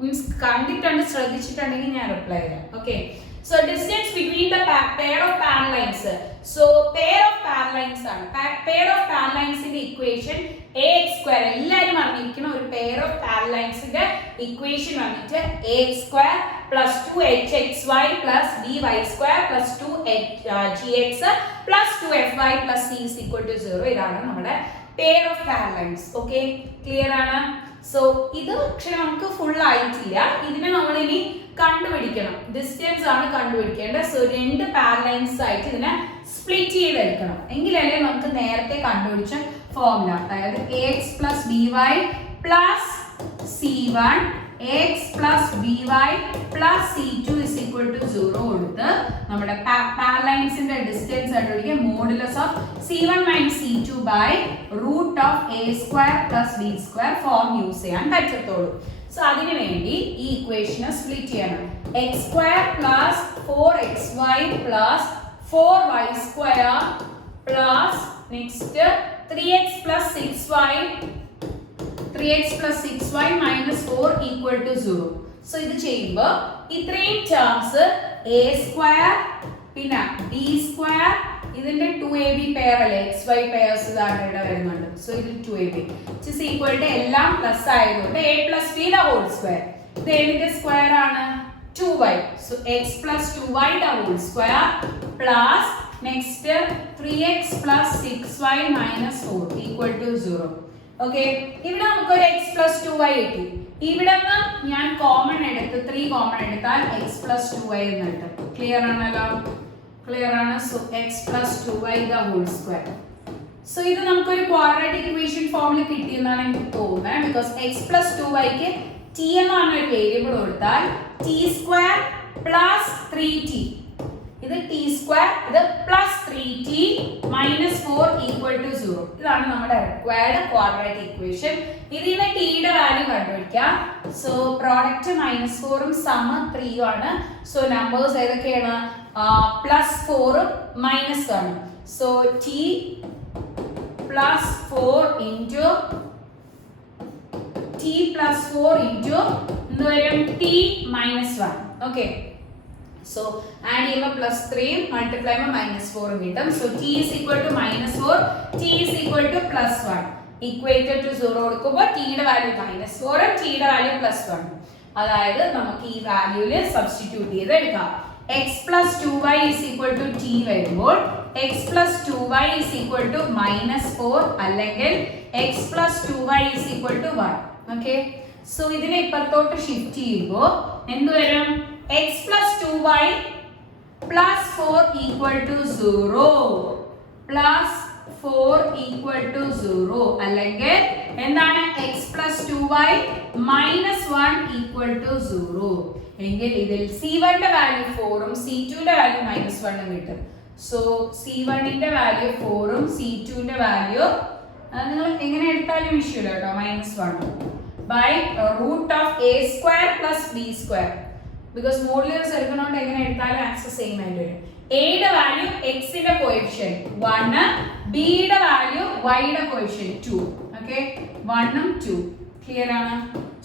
മീൻസ് കണ്ടിട്ടുണ്ട് ശ്രദ്ധിച്ചിട്ടുണ്ടെങ്കിൽ ഞാൻ റിപ്ലൈ ചെയ്യാം. Okay, so distance between the pair of parallel lines. So pair of parallel lines ആണ്. pair of parallel lines ന്റെ equation ax square എല്ലാരും അറിഞ്ഞിരിക്കണം. ഒരു pair of parallel lines ന്റെ equation വന്നിട്ട് ax square plus 2hxy plus by square plus 2gx plus 2fy plus c is equal to 0. ഇതാണ് നമ്മുടെ pair of parallel lines. Okay, clear ആണ്? സോ ഇത് പക്ഷെ നമുക്ക് ഫുൾ ആയിട്ടില്ല. ഇതിനെ നമ്മൾ ഇനി കണ്ടുപിടിക്കണം. ഡിസ്റ്റൻസ് ആണ് കണ്ടുപിടിക്കേണ്ടത്. സോ രണ്ട് പാരലൈൻസ് ആയിട്ട് ഇതിനെ സ്പ്ലിറ്റ് ചെയ്തെടുക്കണം. എങ്കിലല്ലേ നമുക്ക് നേരത്തെ കണ്ടുപിടിച്ച ഫോർമുല അതായത് ax plus by plus c1 ax plus by plus c2 is equal to 0 കൊടുത്ത് നമ്മുടെ പാരലൈൻസിന്റെ ഡിസ്റ്റൻസ് കണ്ടുപിടിക്കാൻ modulus of c1 minus c2 by root of a square plus b square form use ചെയ്യാൻ പറ്റത്തുള്ളൂ. സോ അതിനു വേണ്ടി ഈ ഇക്വേഷനെ സ്പ്ലിറ്റ് ചെയ്യണം. x square plus 4xy plus 4y square plus next 3x plus 6y 3x plus 6y minus 4 equal to 0. So ഇത് ചെയ്യുമ്പോൾ ഇത്രയും ടേംസ് a square പിന്നെ b square ഇതിന്റെ 2ab പെയർ അല്ലേ xy പെയർസ് ഇതാണ് ഇവിടെ വരുന്നുണ്ട്. സോ ഇത് 2ab which is equal to എല്ലാം പ്ലസ് ആയതുകൊണ്ട് a plus b the whole square. ഇത് ഏതിന്റെ സ്ക്വയർ ആണ് 2y. So x plus 2y the whole square plus next 3x plus 6y minus 4 equal to 0. Okay, ഇവിടെ നമുക്ക് ഒരു x plus 2y കിട്ടി. ഇവിടെ നിന്ന് ഞാൻ കോമൺ എടുത്ത് 3 കോമൺ എടുത്താൽ x plus 2y എന്ന് കിട്ടും. ക്ലിയർ ആണല്ലോ? ക്ലിയർ ആണ്. So x plus 2y the whole square. So ഇത് നമുക്കൊരു ക്വാഡ്രാറ്റിക് ഇക്വേഷൻ ഫോമിൽ കിട്ടിയെന്നാണ് എനിക്ക് തോന്നുന്നത്. ബിക്കോസ് x plus 2y ക്ക് t എന്ന് പറഞ്ഞ ഒരു വേരിയബിൾ കൊടുത്താൽ t സ്ക്വയർ പ്ലസ് 3t ഇത് t സ്ക്വയർ ഇത് plus 3t minus 4 equal to 0. ഇതാണ് നമ്മുടെ റിക്വയർഡ് ക്വാഡ്രാറ്റിക് ഇക്വേഷൻ. ഇതിൽ നിന്ന് t യുടെ വാല്യൂ കണ്ടുപിടിക്കാം. സോ പ്രോഡക്റ്റ് -4 ഉം സം 3 ഉം ആണ്. സോ നമ്പേഴ്സ് ഏതൊക്കെയാണ്? +4 ഉം മൈനസ് ആണ്. So t +4 into t plus 4 into t minus 1. Okay. So add ചെയ്യുമ്പോൾ plus 3 multiply ചെയ്യുമ്പോൾ minus 4 കിട്ടും. So t is equal to minus 4, t is equal to plus 1. Equated to 0 കൊടുക്കുമ്പോൾ t യുടെ വാല്യൂ minus 4 t യുടെ വാല്യൂ plus 1. അതായത് നമുക്ക് ഈ വാല്യൂവിൽ സബ്സ്റ്റിറ്റ്യൂട്ട് ചെയ്ത് എടുക്കാം. x plus 2y is equal to t വരുമ്പോൾ x plus 2y is equal to minus 4 അല്ലെങ്കിൽ x plus 2y is equal to 1. Okay. So ഇതിനെ ഇപ്പുറത്തോട്ട് ഷിഫ്റ്റ് ചെയ്യുമ്പോൾ എന്ത് വരും? x plus 2y plus 4 equal to 0 plus 4 equal to 0 അല്ലെങ്കിൽ എന്താണ് x plus 2y minus 1 equal to 0 എങ്കിൽ ഇതിൽ c1 ന്റെ വാല്യൂ 4 ഉം c2 ന്റെ വാല്യൂ minus 1 ഉം കിട്ടും. സോ c1 ന്റെ വാല്യൂ 4 ഉം c2 ന്റെ വാല്യൂ നിങ്ങൾ എങ്ങനെ എടുത്താലും വിഷയമില്ല കേട്ടോ, -1 by root of a square plus b square. Because modulus എടുക്കുന്നതുകൊണ്ട് എങ്ങനെ എടുത്താലും ആൻസർ സെയിം ആയിട്ട് വരും. a യുടെ വാല്യൂ x ന്റെ കോഎഫിഷ്യന്റ് 1, b യുടെ വാല്യൂ y യുടെ കോഎഫിഷ്യന്റ് 2. ഓക്കേ, 1 ഉം 2 ക്ലിയർ ആണ്.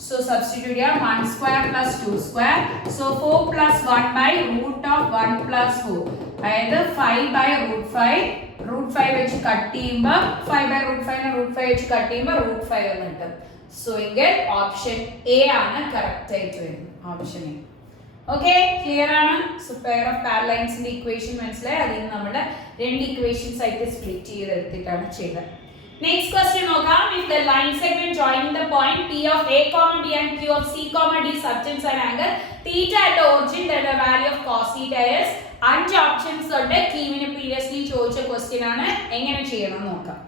സോ സബ്സ്റ്റിറ്റ്യൂട്ട് ചെയ്യാം 1 square plus 2 square. So 4 plus 1 by root of 1 plus 4 അതായത് 5 ബൈ റൂട്ട് 5. റൂട്ട് 5 വെച്ച് കട്ട് ചെയ്യുമ്പോൾ 5 ബൈ റൂട്ട് 5 നെ റൂട്ട് 5 വെച്ച് കട്ട് ചെയ്യുമ്പോൾ റൂട്ട് 5 എന്ന് കിട്ടും. സോ എങ്കിൽ ഓപ്ഷൻ എ ആണ് കറക്റ്റ് ആയിട്ട് വരുന്നത്. Option A. ഓക്കെ, ക്ലിയർ ആണ്. സോ പെയർ ഓഫ് പാരലൈൻസിന്റെ ഇക്വേഷൻ മനസ്സിലായി. അതിൽ നിന്ന് നമ്മൾ രണ്ട് ഇക്വേഷൻസ് ആയിട്ട് സ്പ്ലിറ്റ് ചെയ്തെടുത്തിട്ടാണ് ചെയ്തത്. Next question നോക്കാം. If the line segment joining the point P of A, B and Q of C, D subtends an angle theta at the origin, then the value of cos theta is 5 options ഉണ്ട്. കീമിന് previously ചോദിച്ച ക്വസ്റ്റ്യൻ ആണ്. എങ്ങനെ ചെയ്യണം നോക്കാം.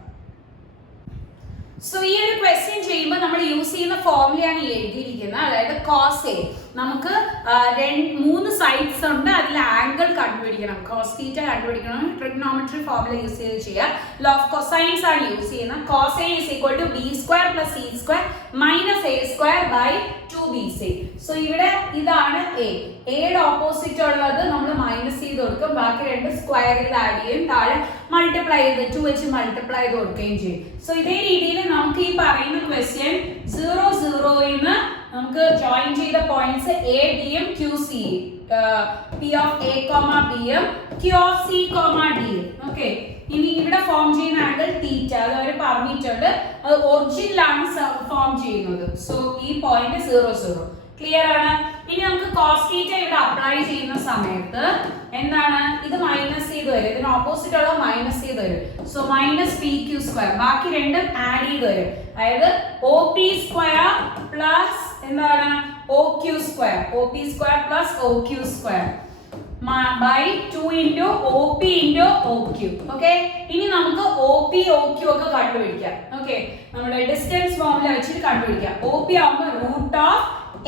സോ ഈ ഒരു ക്വസ്റ്റ്യൻ ചെയ്യുമ്പോൾ നമ്മൾ യൂസ് ചെയ്യുന്ന ഫോർമുലയാണ് ഈ എഴുതിയിരിക്കുന്നത്. അതായത് cos A നമുക്ക് 3 സൈഡ്സ് ഉണ്ട്, അതിൽ ആംഗിൾ കണ്ടുപിടിക്കണം. cos theta കണ്ടുപിടിക്കണം. ട്രിഗ്നോമെട്രി ഫോർമുല യൂസ് ചെയ്ത് ചെയ്യാം. ലോ ഓഫ് കൊസൈൻസ് ആണ് യൂസ് ചെയ്യുന്നത്. cos A is equal to b square plus c square minus a square by 2bc. So ഇവിടെ ഇതാണ് a. എയുടെ ഓപ്പോസിറ്റ് ഉള്ളത് നമ്മൾ മൈനസ് ചെയ്ത് കൊടുക്കും. ബാക്കി രണ്ട് സ്ക്വയറിൽ ആഡ് ചെയ്യും. താഴെ മൾട്ടിപ്ലൈ ചെയ്ത് 2 വെച്ച് മൾട്ടിപ്ലൈ ചെയ്ത് കൊടുക്കുകയും ചെയ്യും. സോ ഇതേ രീതിയിൽ നമുക്ക് ഈ പറയുന്ന ക്വസ്റ്റ്യൻ 0 0 ന്ന് നമുക്ക് ജോയിൻ ചെയ്ത പോയിന്റ്സ് എ ബി യും Q C, P of A comma B യും Q of C comma D. Okay, ഇനി ഇവിടെ ഫോം ചെയ്യുന്ന ആംഗിൾ തീറ്റ അത് അവർ പറഞ്ഞിട്ടുണ്ട്. അത് ഒറിജിനിലാണ് ഫോം ചെയ്യുന്നത്. സോ ഈ പോയിന്റ് 0 0 ക്ലിയർ ആണ്. ഇനി നമുക്ക് കോസ് തീറ്റ ഇവിടെ അപ്ലൈ ചെയ്യുന്ന സമയത്ത് എന്താണ്, ഇത് മൈനസ് ചെയ്ത് വരും. ഇതിന് ഓപ്പോസിറ്റ് ഉള്ള മൈനസ് ചെയ്ത് വരും. So minus P Q square, ബാക്കി രണ്ടും ആഡ് ചെയ്ത് വരും. അതായത് ഒ പി സ്ക്വയർ പ്ലസ് എന്താണ് O Q square, O P square plus O Q square by 2 into OP into OQ. Okay, ഇനി നമുക്ക് OP OQ ഒക്കെ കണ്ടുപിടിക്കാം. ഓക്കെ, നമ്മുടെ ഡിസ്റ്റൻസ് ഫോർമുല വെച്ചിട്ട് കണ്ടുപിടിക്കാം. OP ആവുമ്പോൾ root of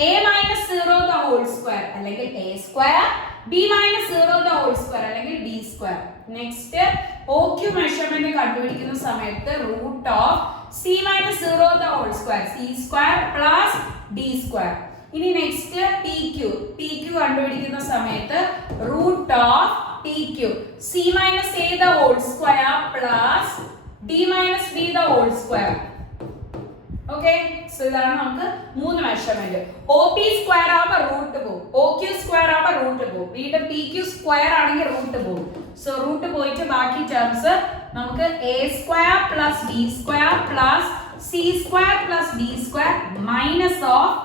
a minus 0 the whole square അല്ലെങ്കിൽ a square, b minus 0 the whole square അല്ലെങ്കിൽ b square. Next OQ measurement കണ്ടുപിടിക്കുന്ന സമയത്ത് root of c minus 0 the whole square, c square plus d square. ഇനി നെക്സ്റ്റ് PQ കണ്ടുപിടിക്കുന്ന സമയത്ത് root of PQ c minus a the whole square plus d minus b the whole square. Okay, so ഇതാണ് നമുക്ക് 3 മെഷർമെന്റ്. OP സ്ക്വയർ ആവുമ്പോൾ റൂട്ട് പോകും, OQ സ്ക്വയർ ആവുമ്പോൾ റൂട്ട് പോകും, വീണ്ടും PQ സ്ക്വയർ ആണെങ്കിൽ റൂട്ട് പോകും. സോ റൂട്ട് പോയിട്ട് ബാക്കി ടേംസ് നമുക്ക് a square plus b square plus c square plus d square minus of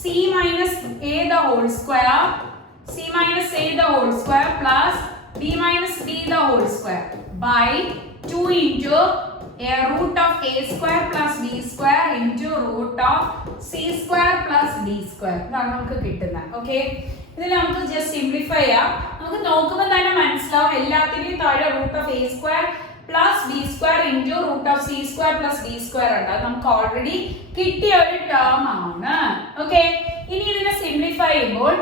c minus a the whole square, c minus a the whole square plus b minus b the whole square by 2 into a root of a square plus b square into root of c square plus d square. ഇതാണ് നമുക്ക് കിട്ടുന്നത്. ഓക്കെ, ഇതിൽ നമുക്ക് ജസ്റ്റ് സിംപ്ലിഫൈ ചെയ്യാം. നമുക്ക് നോക്കുമ്പോൾ തന്നെ മനസ്സിലാവും എല്ലാത്തിന്റെയും താഴെ root of a square plus B square into root of C square plus D square ഉണ്ട്. അത് നമുക്ക് ഓൾറെഡി കിട്ടിയ ഒരു ടേം ആണ്. ഓക്കെ, ഇനി ഇതിനെ സിംപ്ലിഫൈ ചെയ്യുമ്പോൾ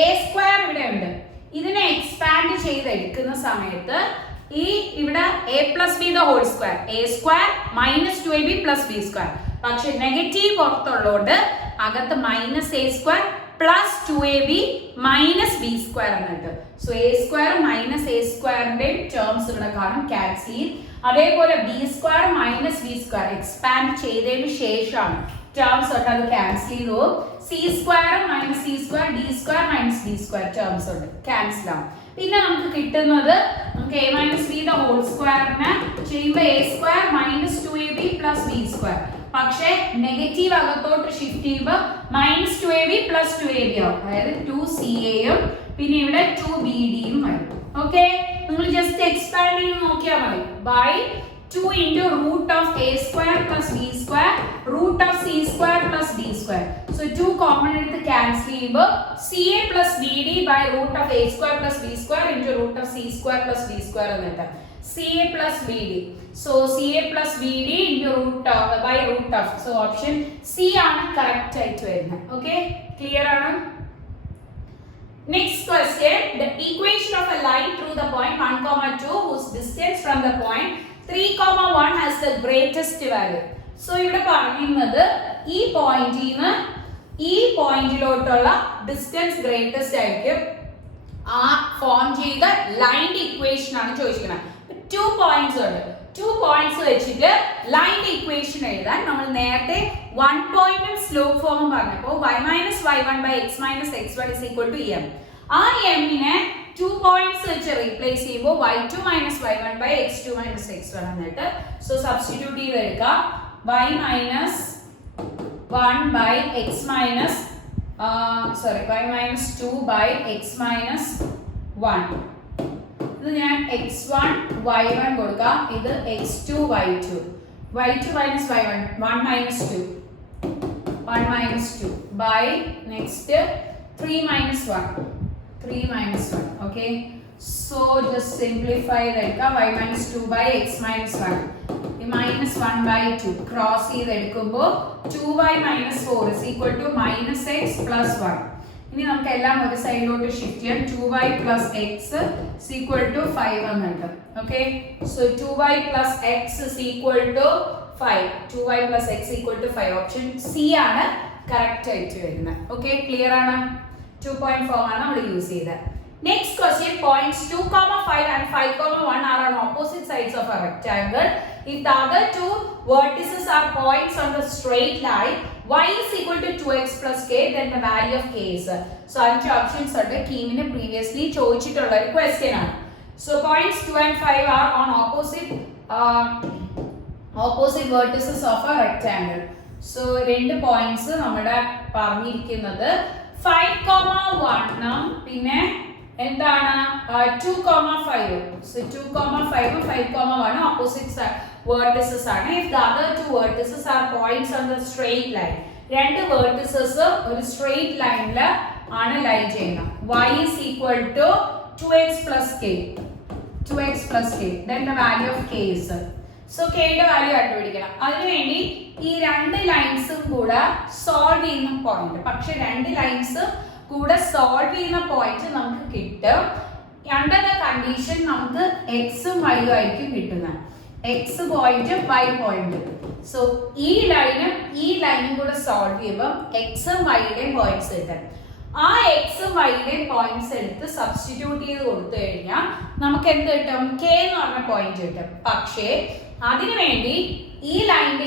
എ സ്ക്വയർ ഇവിടെ ഉണ്ട്. ഇതിനെ എക്സ്പാൻഡ് ചെയ്തെടുക്കുന്ന സമയത്ത് ഈ ഇവിടെ A plus B the whole square, A square minus 2ab plus B square. പക്ഷെ നെഗറ്റീവ് പുറത്തുള്ളതുകൊണ്ട് അകത്ത് minus A square plus 2ab minus B square എന്നിട്ട്. So A square minus A സ്ക്വയറിന്റെ ടേംസ് ഇവിടെ കാണും, ക്യാൻസൽ ചെയ്യും. അതേപോലെ B square minus B square expand ചെയ്തതിന് ശേഷമാണ് terms ഉണ്ട് അത് ക്യാൻസൽ ചെയ്തു C square minus C square D square minus D square terms ഉണ്ട് ക്യാൻസൽ ആവും പിന്നെ നമുക്ക് കിട്ടുന്നത് നമുക്ക് a minus B the whole സ്ക്വയറിനെ ചെയ്യുമ്പോൾ a square minus 2ab plus B square പക്ഷേ നെഗറ്റീവ് അകത്തോട്ട് ഷിഫ്റ്റ് ചെയ്യുമ്പോൾ മൈനസ് 2ab പ്ലസ് 2ab ആവും അതായത് 2ca യും പിന്നെ ഇവിടെ 2bd യും വരും ഓക്കെ നിങ്ങൾ ജസ്റ്റ് എക്സ്പാൻഡ് ചെയ്ത് നോക്കിയാൽ മതി by 2 into root of a square plus b square root of c square plus d square. So 2 common എടുത്ത് cancel ചെയ്യുമ്പോൾ ca plus bd by root of a square plus b square into root of c square plus d square എന്ന് കിട്ടും ca plus bd. So ca plus bd into root of by root of. So option c ആണ് correct ആയിട്ട് വരുന്നത്. Okay, clear ആണ്? Next question, the equation of a line through the point 1, 2 whose distance from the point 3, 1 has the greatest value. So ഇവിടെ പറയുന്നത് ഈ പോയിന്റിന് ഈ പോയിന്റിലോട്ടുള്ള ഡിസ്റ്റൻസ് ഗ്രേറ്റസ്റ്റ് ആയിരിക്കും ആ ഫോം ചെയ്ത ലൈൻ്റെ ഇക്വേഷൻ ആണ് ചോദിക്കുന്നത് 2 പോയിന്റ്സ് ഉണ്ട് 2 പോയിന്റ്സ് വെച്ചിട്ട് ലൈൻ്റെ ഇക്വേഷൻ എഴുതാൻ നമ്മൾ നേരത്തെ 1 പോയിന്റും സ്ലോപ്പ് ഫോമും പറഞ്ഞപ്പോൾ y minus y1 by x minus x1 is equal to m ആ എമ്മിനെ 2 പോയിന്റ്സ് വെച്ച് റീപ്ലേസ് ചെയ്യുമ്പോൾ y2 minus y1 by x2 minus x1 എന്നിട്ട് സോ സബ്സ്റ്റിറ്റ്യൂട്ട് ചെയ്തെടുക്കാം y minus 1 by x minus y minus 2 by x minus 1 ഇത് ഞാൻ x1 y1 കൊടുക്കാം ഇത് x2 y2 minus y1 1 minus 2 by next 3 minus 1 okay so just simplify that y minus 2 by x minus 1 minus 1 by 2 cross ചെയ്തെടുക്കുമ്പോൾ 2y minus 4 is equal to minus x plus 1 ഇനി നമുക്ക് എല്ലാം ഒരു സൈഡിലോട്ട് ഷിഫ്റ്റ് ചെയ്യാം 2y plus x is equal to 5 എന്നുണ്ട് okay so 2y plus x is equal to 5 2y plus x equal to 5 option C ആണ് correct ആയിട്ട് വരുന്നത് okay clear ആണ് 2.4 ആണ് നമ്മൾ യൂസ് ചെയ്തത് next question points 2, 5 and 5, 1 are on opposite sides of a rectangle if the other two vertices are points on the straight line y is equal to 2x plus k then the value of k is so അഞ്ച് ഓപ്ഷൻസ് ഉണ്ട് കീമിനെ previously ചോദിച്ചിട്ടുള്ള ഒരു ക്വസ്റ്റ്യൻ ആണ് so points 2 and 5 are on opposite vertices of a rectangle so രണ്ട് പോയിന്റ്സ് നമ്മുടെ പറഞ്ഞിരിക്കുന്നത് 5, 1 പിന്നെ എന്താണ് 2, 5 so 2, 5 5, 1 opposite vertices ആണ് if the other two vertices are points on the straight line രണ്ട് vertices ഒരു straight lineൽ ആണ് ലൈൻ ചെയ്യുന്നത് y is equal to 2x plus k then the value of k is so k യുടെ വാല്യൂ കണ്ടുപിടിക്കണം അതിനുവേണ്ടി ഈ രണ്ട് ലൈൻസും കൂടെ സോൾവ് ചെയ്യുന്ന പോയിന്റ് പക്ഷെ രണ്ട് ലൈൻസ് കൂടെ സോൾവ് ചെയ്യുന്ന പോയിന്റ് നമുക്ക് കിട്ടും അണ്ടർ ദ കണ്ടീഷൻ നമുക്ക് എക്സും വൈയും ആയിരിക്കും കിട്ടുന്നത് X point Y point so ഈ ലൈനും കൂടെ സോൾവ് ചെയ്യുമ്പോൾ എക്സും വൈയുടെയും പോയിന്റ്സ് കിട്ടും ആ എക്സും വൈയുടെയും പോയിന്റ്സ് എടുത്ത് സബ്സ്റ്റിറ്റ്യൂട്ട് ചെയ്ത് കൊടുത്തു കഴിഞ്ഞാൽ നമുക്ക് എന്ത് കിട്ടും കെ എന്ന് പറഞ്ഞ പോയിന്റ് കിട്ടും പക്ഷേ അതിനുവേണ്ടി ഈ ലൈനിന്റെ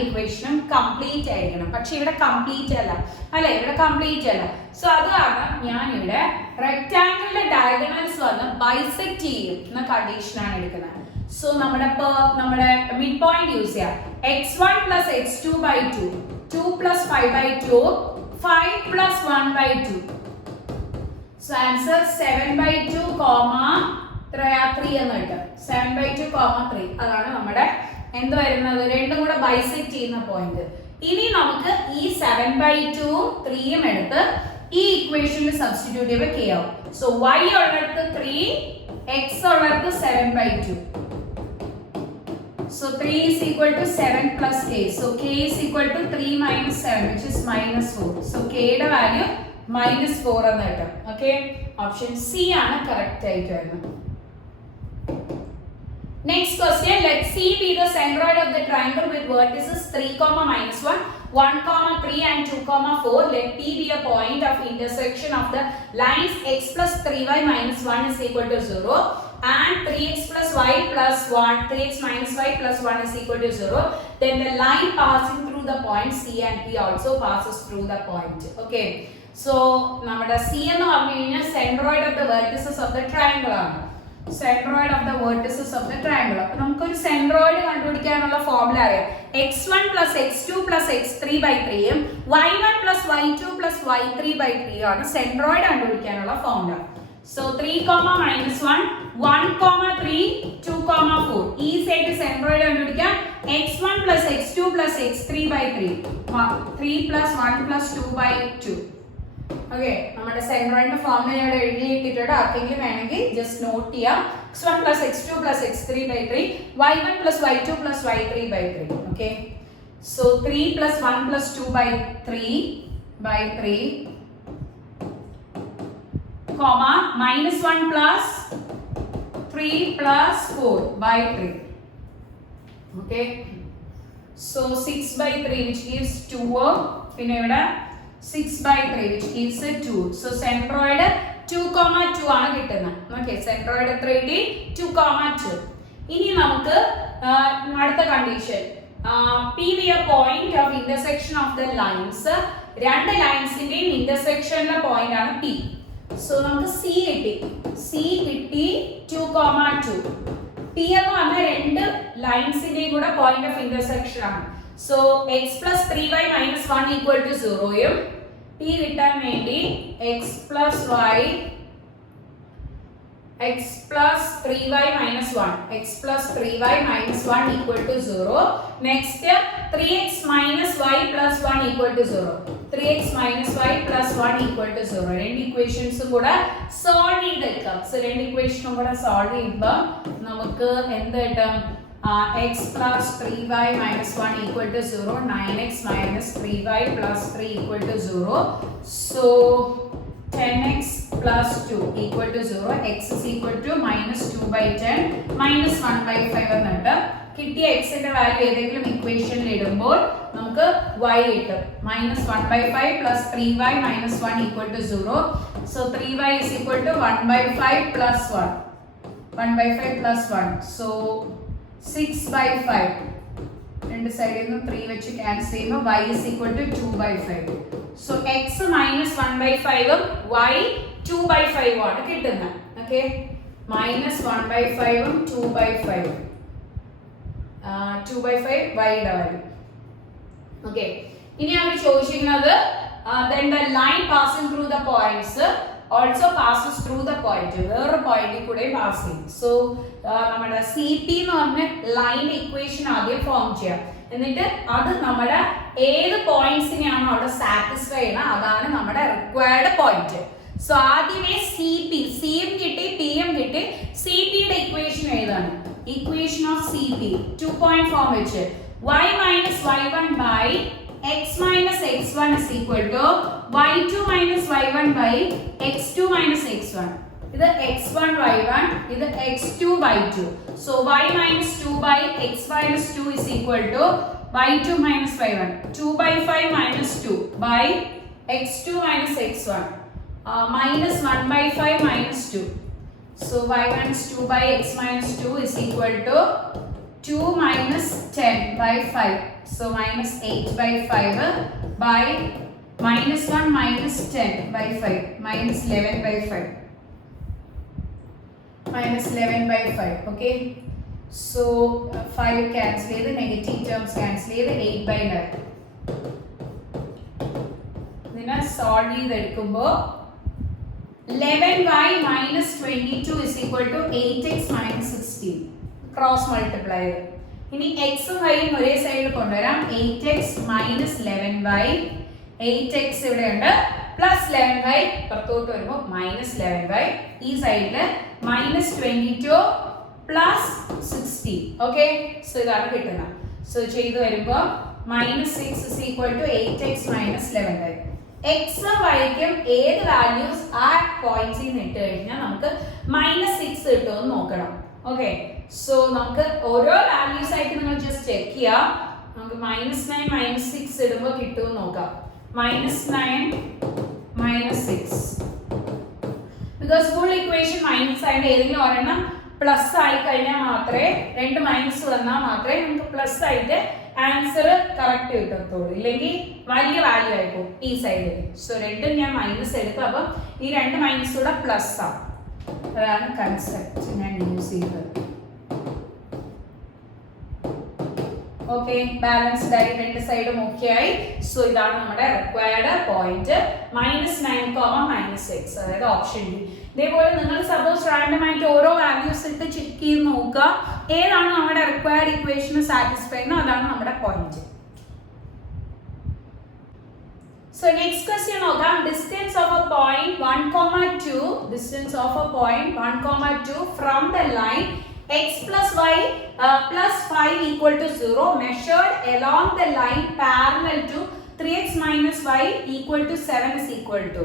ഇക്വേഷനും കംപ്ലീറ്റ് ആയിരിക്കണം പക്ഷെ ഇവിടെ കംപ്ലീറ്റ് അല്ല അല്ലെ ഇവിടെ കംപ്ലീറ്റ് അല്ല സോ അത് കാരണം ഞാൻ ഇവിടെ റെക്ടാംഗിളിന്റെ ഡയഗണൽസ് വന്ന് ബൈസെക്ട് ചെയ്യും എന്ന കണ്ടീഷനാണ് എടുക്കുന്നത് സോ നമ്മുടെ മിഡ് പോയിന്റ് യൂസ് ചെയ്യാം x1 plus x2 by 2 2 plus 5 by 2 5 plus 1 by 2 so answer 7 by 2 comma 3 എന്ന് കിട്ടും 7 by 2 comma 3 അതാണ് നമ്മുടെ എന്ത് വരുന്നത് രണ്ടും കൂടെ ബൈസെക്ട് ചെയ്യുന്ന പോയിന്റ് ഇനി നമുക്ക് ഈ 7 by 2 3 എടുത്ത് ഈ ഇക്വേഷനിൽ സബ്സ്റ്റിറ്റ്യൂട്ട് ചെയ്യുമ്പോൾ k ആവും സോ y ഉള്ളിടത്ത് 3 x ഉള്ളിടത്ത് 7 by 2 so 3 is equal to 7 plus k so k is equal to 3 minus 7 which is minus 4 so k യുടെ വാല്യൂ -4 എന്ന് കിട്ടും okay option C ആണ് correct ആയിട്ട് വരുന്നത് next question let C be the centroid of the triangle with vertices 3, -1 1, 3 and 2, 4 let P be a point of intersection of the lines x plus 3y minus 1 is equal to 0 and 3x plus y plus 1 3x minus y plus 1 is equal to 0 then the line passing through through the point C and P also passes through the point. Okay. So നമ്മുടെ C എന്ന് പറഞ്ഞു കഴിഞ്ഞാൽ centroid of the vertices of the triangle ആണ്. Centroid of the vertices of the triangle. അപ്പോൾ നമുക്ക് ഒരു centroid കണ്ടുപിടിക്കാനുള്ള ഫോർമുല അറിയാം. x1 plus x2 plus x3 by 3 ഉം y1 plus y2 plus y3 by 3 ആണ് centroid കണ്ടുപിടിക്കാനുള്ള ഫോർമുല. So 3, minus 1, 1, 3, 2, 4. Easy ആയിട്ട് centroid കണ്ടുപിടിക്കാം. x1 plus x2 plus x3 by 3. 3 plus 1 plus 2 by 2. Okay, നമ്മുടെ centroidന്റെ ഫോർമുല ഞാൻ എഴുതി ഇട്ടിട്ടുണ്ട്. ആർക്കെങ്കിലും വേണമെങ്കിൽ ജസ്റ്റ് നോട്ട് ചെയ്യാം. x1 plus x2 plus x3 by 3, y1 plus y2 plus y3 by 3. Okay, so 3 plus 1 plus 2 by 3 by 3. Comma minus 1 plus 3 plus 4 by 3. Okay, so 6 by 3 which gives 2. പിന്നെ ഇവിടെ 6 by 3 which gives 2. So centroid 2, 2 ആണ് കിട്ടുന്നത്. Okay, centroid എത്ര കിട്ടി? 2, 2. ഇനി നമുക്ക് അടുത്ത condition P be a point of intersection of the lines. രണ്ട് ലൈൻസിന്റെയും ഇന്റർസെക്ഷനിലെ പോയിന്റ് ആണ് P. So നമുക്ക് C കിട്ടി. C കിട്ടി 2, 2. P എന്ന് പറഞ്ഞാൽ രണ്ട് ലൈൻസിന്റെയും കൂടെ പോയിന്റ് ഓഫ് ഇന്റർസെക്ഷൻ ആണ്. So x plus 3y minus 1 equal to 0 യും P കിട്ടാൻ വേണ്ടി x plus 3y minus 1 equal to 0. Next 3x minus y plus 1 equal to 0. 3x minus y plus 1 equal to 0. രണ്ട് ഇക്വേഷൻസും കൂടെ സോൾവ് ചെയ്തെടുക്കാം. സോ രണ്ട് ഇക്വേഷനും കൂടെ സോൾവ് ചെയ്യുമ്പോൾ നമുക്ക് എന്ത് കിട്ടും? x plus 3y minus 1 equal to 0. 9x minus 3y plus 3 equal to 0. So 10x plus 2 equal to 0. X is equal to minus 2 by 10 minus 1 by 5 എന്നിട്ട് കിട്ടിയ x ന്റെ വാല്യൂ ഏതെങ്കിലും ഇക്വേഷനിൽ ഇടുമ്പോൾ നമുക്ക് y കിട്ടും. minus 1 by 5 plus 3y minus 1 equal to 0. So 3y is equal to 1 by 5 plus 1. 1 by 5 plus 1. So 6 by 5. രണ്ട് സൈഡിൽ നിന്ന് 3 വെച്ച് ക്യാൻസൽ ചെയ്യുമ്പോൾ y is equal to 2 by 5. So x minus 1 by 5 ഉം y 2 by 5 ആണ് കിട്ടുന്നത്. Okay, minus 1 by 5 ഉം 2 by 5. 2 by 5 y യുടെ വാല്യൂ. Okay, ഇനി നമ്മൾ ചോദിച്ചിരിക്കുന്നത് then the line passing through the points also passes through the point. വേറെ പോയിന്റിൽ കൂടെ പാസ് ചെയ്യും. സോ നമ്മുടെ CP എന്ന് പറഞ്ഞ ലൈൻ ഇക്വേഷൻ ആദ്യം ഫോം ചെയ്യാം. എന്നിട്ട് അത് നമ്മുടെ ഏത് പോയിന്റ്സിനെയാണോ അവിടെ സാറ്റിസ്ഫൈ ചെയ്യണം അതാണ് നമ്മുടെ റിക്വയർഡ് പോയിന്റ്. സോ ആദ്യമേ CP, സിയും കിട്ടി പിയും കിട്ടി. CPയുടെ ഇക്വേഷൻ ഏതാണ്? Equation of CP 2 point form വെച്ച് y minus y1 by x minus x1 is equal to y2 minus y1 by x2 minus x1. ഇത് x1 y1, ഇത് x2 y2. So y minus 2 by x minus 2 is equal to y2 minus y1. 2 by 5 minus 2 by x2 minus x1. Minus 1 by 5 minus 2. So y minus 2 by x minus 2 is equal to 2 minus 10 by 5. So minus 8 by 5 by minus 1 minus 10 by 5 minus 11 by 5. Minus 11 by 5. Okay, so 5 cancel ചെയ്ത് negative terms cancel ചെയ്ത് 8 by 11. ഇതിനെ സോൾവ് ചെയ്തെടുക്കുമ്പോൾ 11y minus 22 is equal to 8x minus 16. Cross multiply ചെയ്ത് ഇനി എക്സും വൈയും ഒരേ സൈഡിൽ കൊണ്ടുവരാം. 8x minus 11y. 8x ഇവിടെയുണ്ട് പ്ലസ് 11y പുറത്തോട്ട് വരുമ്പോൾ മൈനസ് 11y. ഈ സൈഡിൽ മൈനസ് 22 പ്ലസ് 16. ഓക്കെ, സോ ഇതാണ് കിട്ടുന്നത്. സോ ചെയ്ത് വരുമ്പോൾ minus 6 is equal to 8x minus 11y. എക്സും വൈക്കും ഏത് വാല്യൂസ് ആ പോയിന്റ്സിൽ നിന്ന് ഇട്ട് കഴിഞ്ഞാൽ നമുക്ക് മൈനസ് 6 കിട്ടുമെന്ന് നോക്കണം. ഓക്കെ, സോ നമുക്ക് ഓരോ വാല്യൂസ് ആയിട്ട് നിങ്ങൾ ജസ്റ്റ് ചെക്ക് ചെയ്യാം. നമുക്ക് -9 -6 ഇടുമ്പോൾ കിട്ടുമെന്ന് നോക്കാം. -9 -6 ബിക്കോസ് ഫുൾ ഇക്വേഷൻ മൈനസ് ആയിട്ട് ഏതെങ്കിലും ഒരെണ്ണം പ്ലസ് ആയി കഴിഞ്ഞാൽ മാത്രമേ, രണ്ട് മൈനസ് വന്നാൽ മാത്രമേ നമുക്ക് പ്ലസ് ആയിട്ട് ആൻസർ കറക്റ്റ് കിട്ടത്തുള്ളൂ, ഇല്ലെങ്കിൽ വലിയ വാല്യൂ ആയിപ്പോ ഈ സൈഡിൽ. സോ രണ്ടും ഞാൻ മൈനസ് എടുത്തു, അപ്പം ഈ രണ്ട് മൈനസ് കൂടെ പ്ലസ് ആണ്. അതാണ് കൺസെപ്റ്റ് ഞാൻ യൂസ് ചെയ്തത്. ഓക്കെ, ബാലൻസ്ഡ് ആയി രണ്ട് സൈഡും ഓക്കെ ആയി. സോ ഇതാണ് നമ്മുടെ റിക്വയർഡ് പോയിന്റ് -9, അതായത് ഓപ്ഷൻ ഡി. ഇതേപോലെ നിങ്ങൾ സപ്പോസ് റാൻഡം ആയിട്ട് ഓരോ വാല്യൂസ് ഇട്ട് ചെക്ക് ചെയ്ത് നോക്കുക, ഏതാണ് നമ്മുടെ റിക്വയർഡ് ഇക്വേഷന് സാറ്റിസ്ഫൈ ചെയ്യുന്നോ അതാണ് നമ്മുടെ പോയിന്റ്. So next question നോക്കാം. Distance of a point 1,2, distance of a point 1,2 from the line x plus y plus 5 equal to 0 measured along the line parallel to 3x minus y equal to 7 is equal to.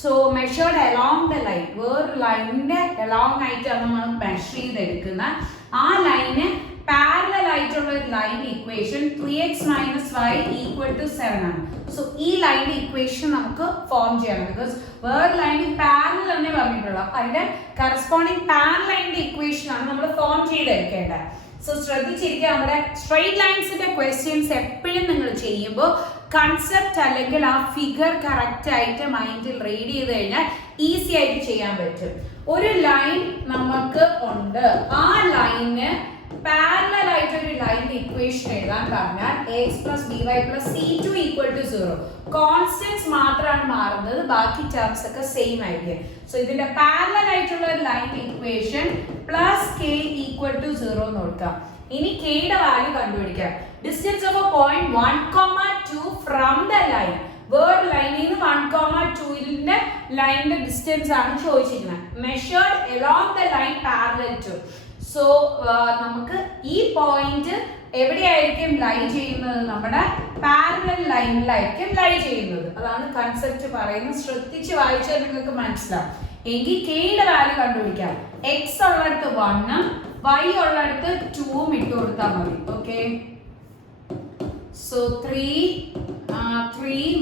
So measured along the line, വേറെ ലൈനിന്റെ along ആയിട്ടാണ് നമ്മൾ മെഷർ ചെയ്തെടുക്കുന്ന. ആ ലൈന് പാരലൽ ആയിട്ടുള്ള ഒരു line equation 3x minus y equal to 7 ആണ്. സോ ഈ ലൈൻ ഇക്വേഷൻ നമുക്ക് ഫോം ചെയ്യണം, ബിക്കോസ് വേറെ ലൈന് പാരലൽ തന്നെ പറഞ്ഞിട്ടുള്ളൂ. അപ്പൊ അതിന്റെ കറസ്പോണ്ടിങ് പാരലൽ ലൈനിന്റെ ഇക്വേഷൻ ആണ് നമ്മൾ ഫോം ചെയ്തെടുക്കേണ്ടത്. സോ ശ്രദ്ധിച്ചിരിക്കുക, നമ്മുടെ സ്ട്രെയിറ്റ് ലൈൻസിന്റെ ക്വസ്റ്റ്യൻസ് എപ്പോഴും നിങ്ങൾ ചെയ്യുമ്പോൾ കൺസെപ്റ്റ് അല്ലെങ്കിൽ ആ ഫിഗർ കറക്റ്റ് ആയിട്ട് മൈൻഡിൽ റീഡ് ചെയ്ത് കഴിഞ്ഞാൽ ഈസി ആയിട്ട് ചെയ്യാൻ പറ്റും. ഒരു ലൈൻ നമുക്ക് ഉണ്ട്, ആ ലൈന് പാരലൽ ആയിട്ട് ഒരു ലൈൻ ഇക്വേഷൻ എഴുതാൻ പറഞ്ഞാൽ x plus by plus c2 equal to 0. Constants മാത്രമാണ് മാറുന്നത്, ബാക്കി ടേംസ് ഒക്കെ സെയിം ആയിരിക്കും. സോ ഇതിന്റെ പാരലൽ ആയിട്ടുള്ള ഒരു line equation plus k equal to 0 എന്ന് കൊടുക്കാം. ഇനി k യുടെ വാല്യൂ കണ്ടുപിടിക്കാം. Distance of a point 1,2 from the line, വേറെ ലൈനിൽ നിന്ന് 1,2ന്റെ ലൈനിന്റെ ഡിസ്റ്റൻസ് ആണ് ചോദിച്ചിരിക്കുന്നത്. Measured along the line parallel to. So നമുക്ക് ഈ പോയിന്റ് എവിടെയായിരിക്കും ലൈ ചെയ്യുന്നത്? നമ്മുടെ പാരലൽ ലൈനിലായിരിക്കും ലൈ ചെയ്യുന്നത്. അതാണ് കൺസെപ്റ്റ് പറയുന്നത്. ശ്രദ്ധിച്ച് വായിച്ചാൽ നിങ്ങൾക്ക് മനസ്സിലാവും. എങ്കിൽ കെയുടെ വാല്യൂ കണ്ടുപിടിക്കാം. എക്സ് ഉള്ളിടത്ത് 1ഉം y ഉള്ളിടത്ത് 2ഉം ഇട്ട് കൊടുത്താൽ മതി. Okay, so 3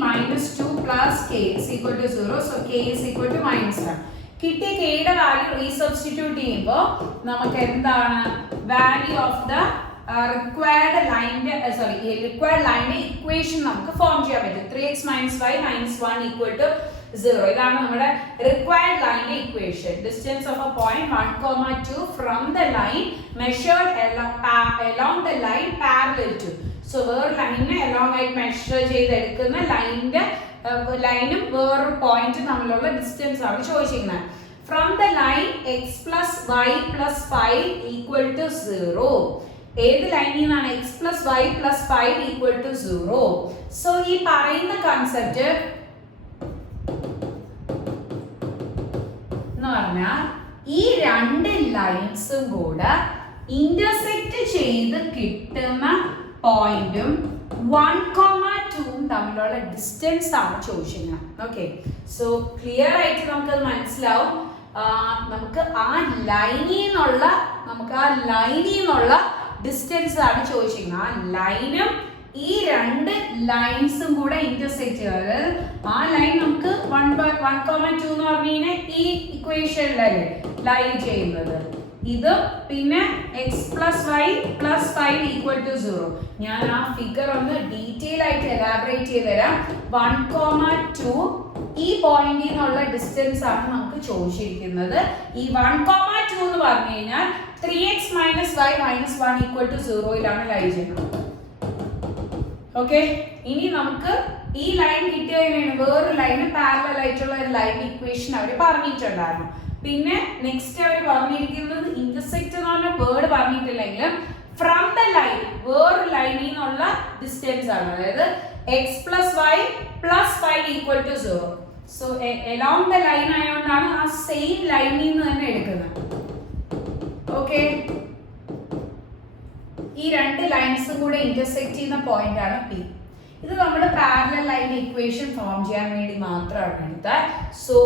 minus 2 plus k is equal to 0. So k is equal to -1. കിട്ടിയ കെയുടെ വാല്യൂ റീസബ്സ്റ്റിറ്റ്യൂട്ട് ചെയ്യുമ്പോൾ നമുക്ക് എന്താണ് വാല്യൂ ഓഫ് ദ റിക്വയർഡ് ലൈനിന്റെ റിക്വയർഡ് ലൈനിന്റെ ഇക്വേഷൻ നമുക്ക് ഫോം ചെയ്യാൻ പറ്റും. 3x minus y minus 1 equal to 0. ഇതാണ് നമ്മുടെ റിക്വയർഡ് ലൈനിന്റെ equation. Distance of a point 1,2 from the line measured along the line parallel to. So വേറെ ലൈനിനെ along ആയിട്ട് മെഷർ ചെയ്തെടുക്കുന്ന ലൈനും വേറൊരു പോയിന്റ് തമ്മിലുള്ള ഡിസ്റ്റൻസ് ആണ് ചോദിച്ചിരിക്കുന്നത്. From the line x plus y plus 5 equal to 0. ഏത് ലൈനിൽ നിന്നാണ് x plus y plus 5 equal to 0? So ഈ പറയുന്ന കൺസെപ്റ്റ് എന്ന് പറഞ്ഞാൽ ഈ രണ്ട് ലൈൻസും കൂടെ ഇന്റർസെക്റ്റ് ചെയ്ത് കിട്ടുന്ന പോയിന്റും 1,2 തമ്മിലുള്ള ഡിസ്റ്റൻസ് ആണ് ചോദിച്ചിരിക്കുന്നത്. ഓക്കെ, സോ ക്ലിയർ ആയിട്ട് നമുക്കത് മനസ്സിലാവും. നമുക്ക് ആ ലൈനിൽ നിന്നുള്ള ഡിസ്റ്റൻസ് ആണ് ചോദിച്ചിരിക്കുന്നത്. ആ ലൈനും ഈ രണ്ട് ലൈൻസും കൂടെ ഇന്റർസെക്ട് ചെയ്യുക. അതായത് ആ ലൈൻ നമുക്ക് 1,2 എന്ന് പറഞ്ഞു കഴിഞ്ഞാൽ ഈ ഇക്വേഷനിലല്ലേ ലൈ ചെയ്യുന്നത്. ഇത് പിന്നെ x plus y plus 5 equal to 0. ഞാൻ ആ ഫിഗർ ഒന്ന് ഡീറ്റെയിൽ ആയിട്ട് എലാബറേറ്റ് ചെയ്ത് തരാം. 1,2 ഈ പോയിന്റിൽ നിന്നുള്ള ഡിസ്റ്റൻസ് ആണ് നമുക്ക് ചോദിച്ചിരിക്കുന്നത്. ഈ 1,2 എന്ന് പറഞ്ഞു കഴിഞ്ഞാൽ 3x minus y minus 1 equal to 0 ലൈ ചെയ്യുന്നത്. ഓക്കെ, ഇനി നമുക്ക് ഈ ലൈൻ കിട്ടിയതിനാണ് വേറൊരു ലൈന് പാരലൽ ആയിട്ടുള്ള ഒരു ലൈൻ ഇക്വേഷൻ അവർ പറഞ്ഞിട്ടുണ്ടായിരുന്നു. പിന്നെ നെക്സ്റ്റ് അവർ പറഞ്ഞിരിക്കുന്നത് ഇന്റർസെക്റ്റ് എന്ന് പറഞ്ഞ വേർഡ് പറഞ്ഞിട്ടില്ലെങ്കിലും ഫ്രം ദ ലൈൻ വേറൊരു ലൈനിൽ നിന്നുള്ള ഡിസ്റ്റൻസ് ആണ്. അതായത് x plus y plus 5 equal to 0. So along the line ആയതുകൊണ്ടാണ് ആ സെയിം ലൈനിൽ നിന്ന് തന്നെ എടുക്കുന്നത്. ഓക്കെ, ഈ രണ്ട് ലൈൻസും കൂടെ ഇന്റർസെക്ട് ചെയ്യുന്ന പോയിന്റ് ആണ് P. ഇത് നമ്മുടെ പാരലൽ ലൈൻ ഇക്വേഷൻ ഫോം ചെയ്യാൻ വേണ്ടി മാത്രമാണ് എടുത്തത്. സോ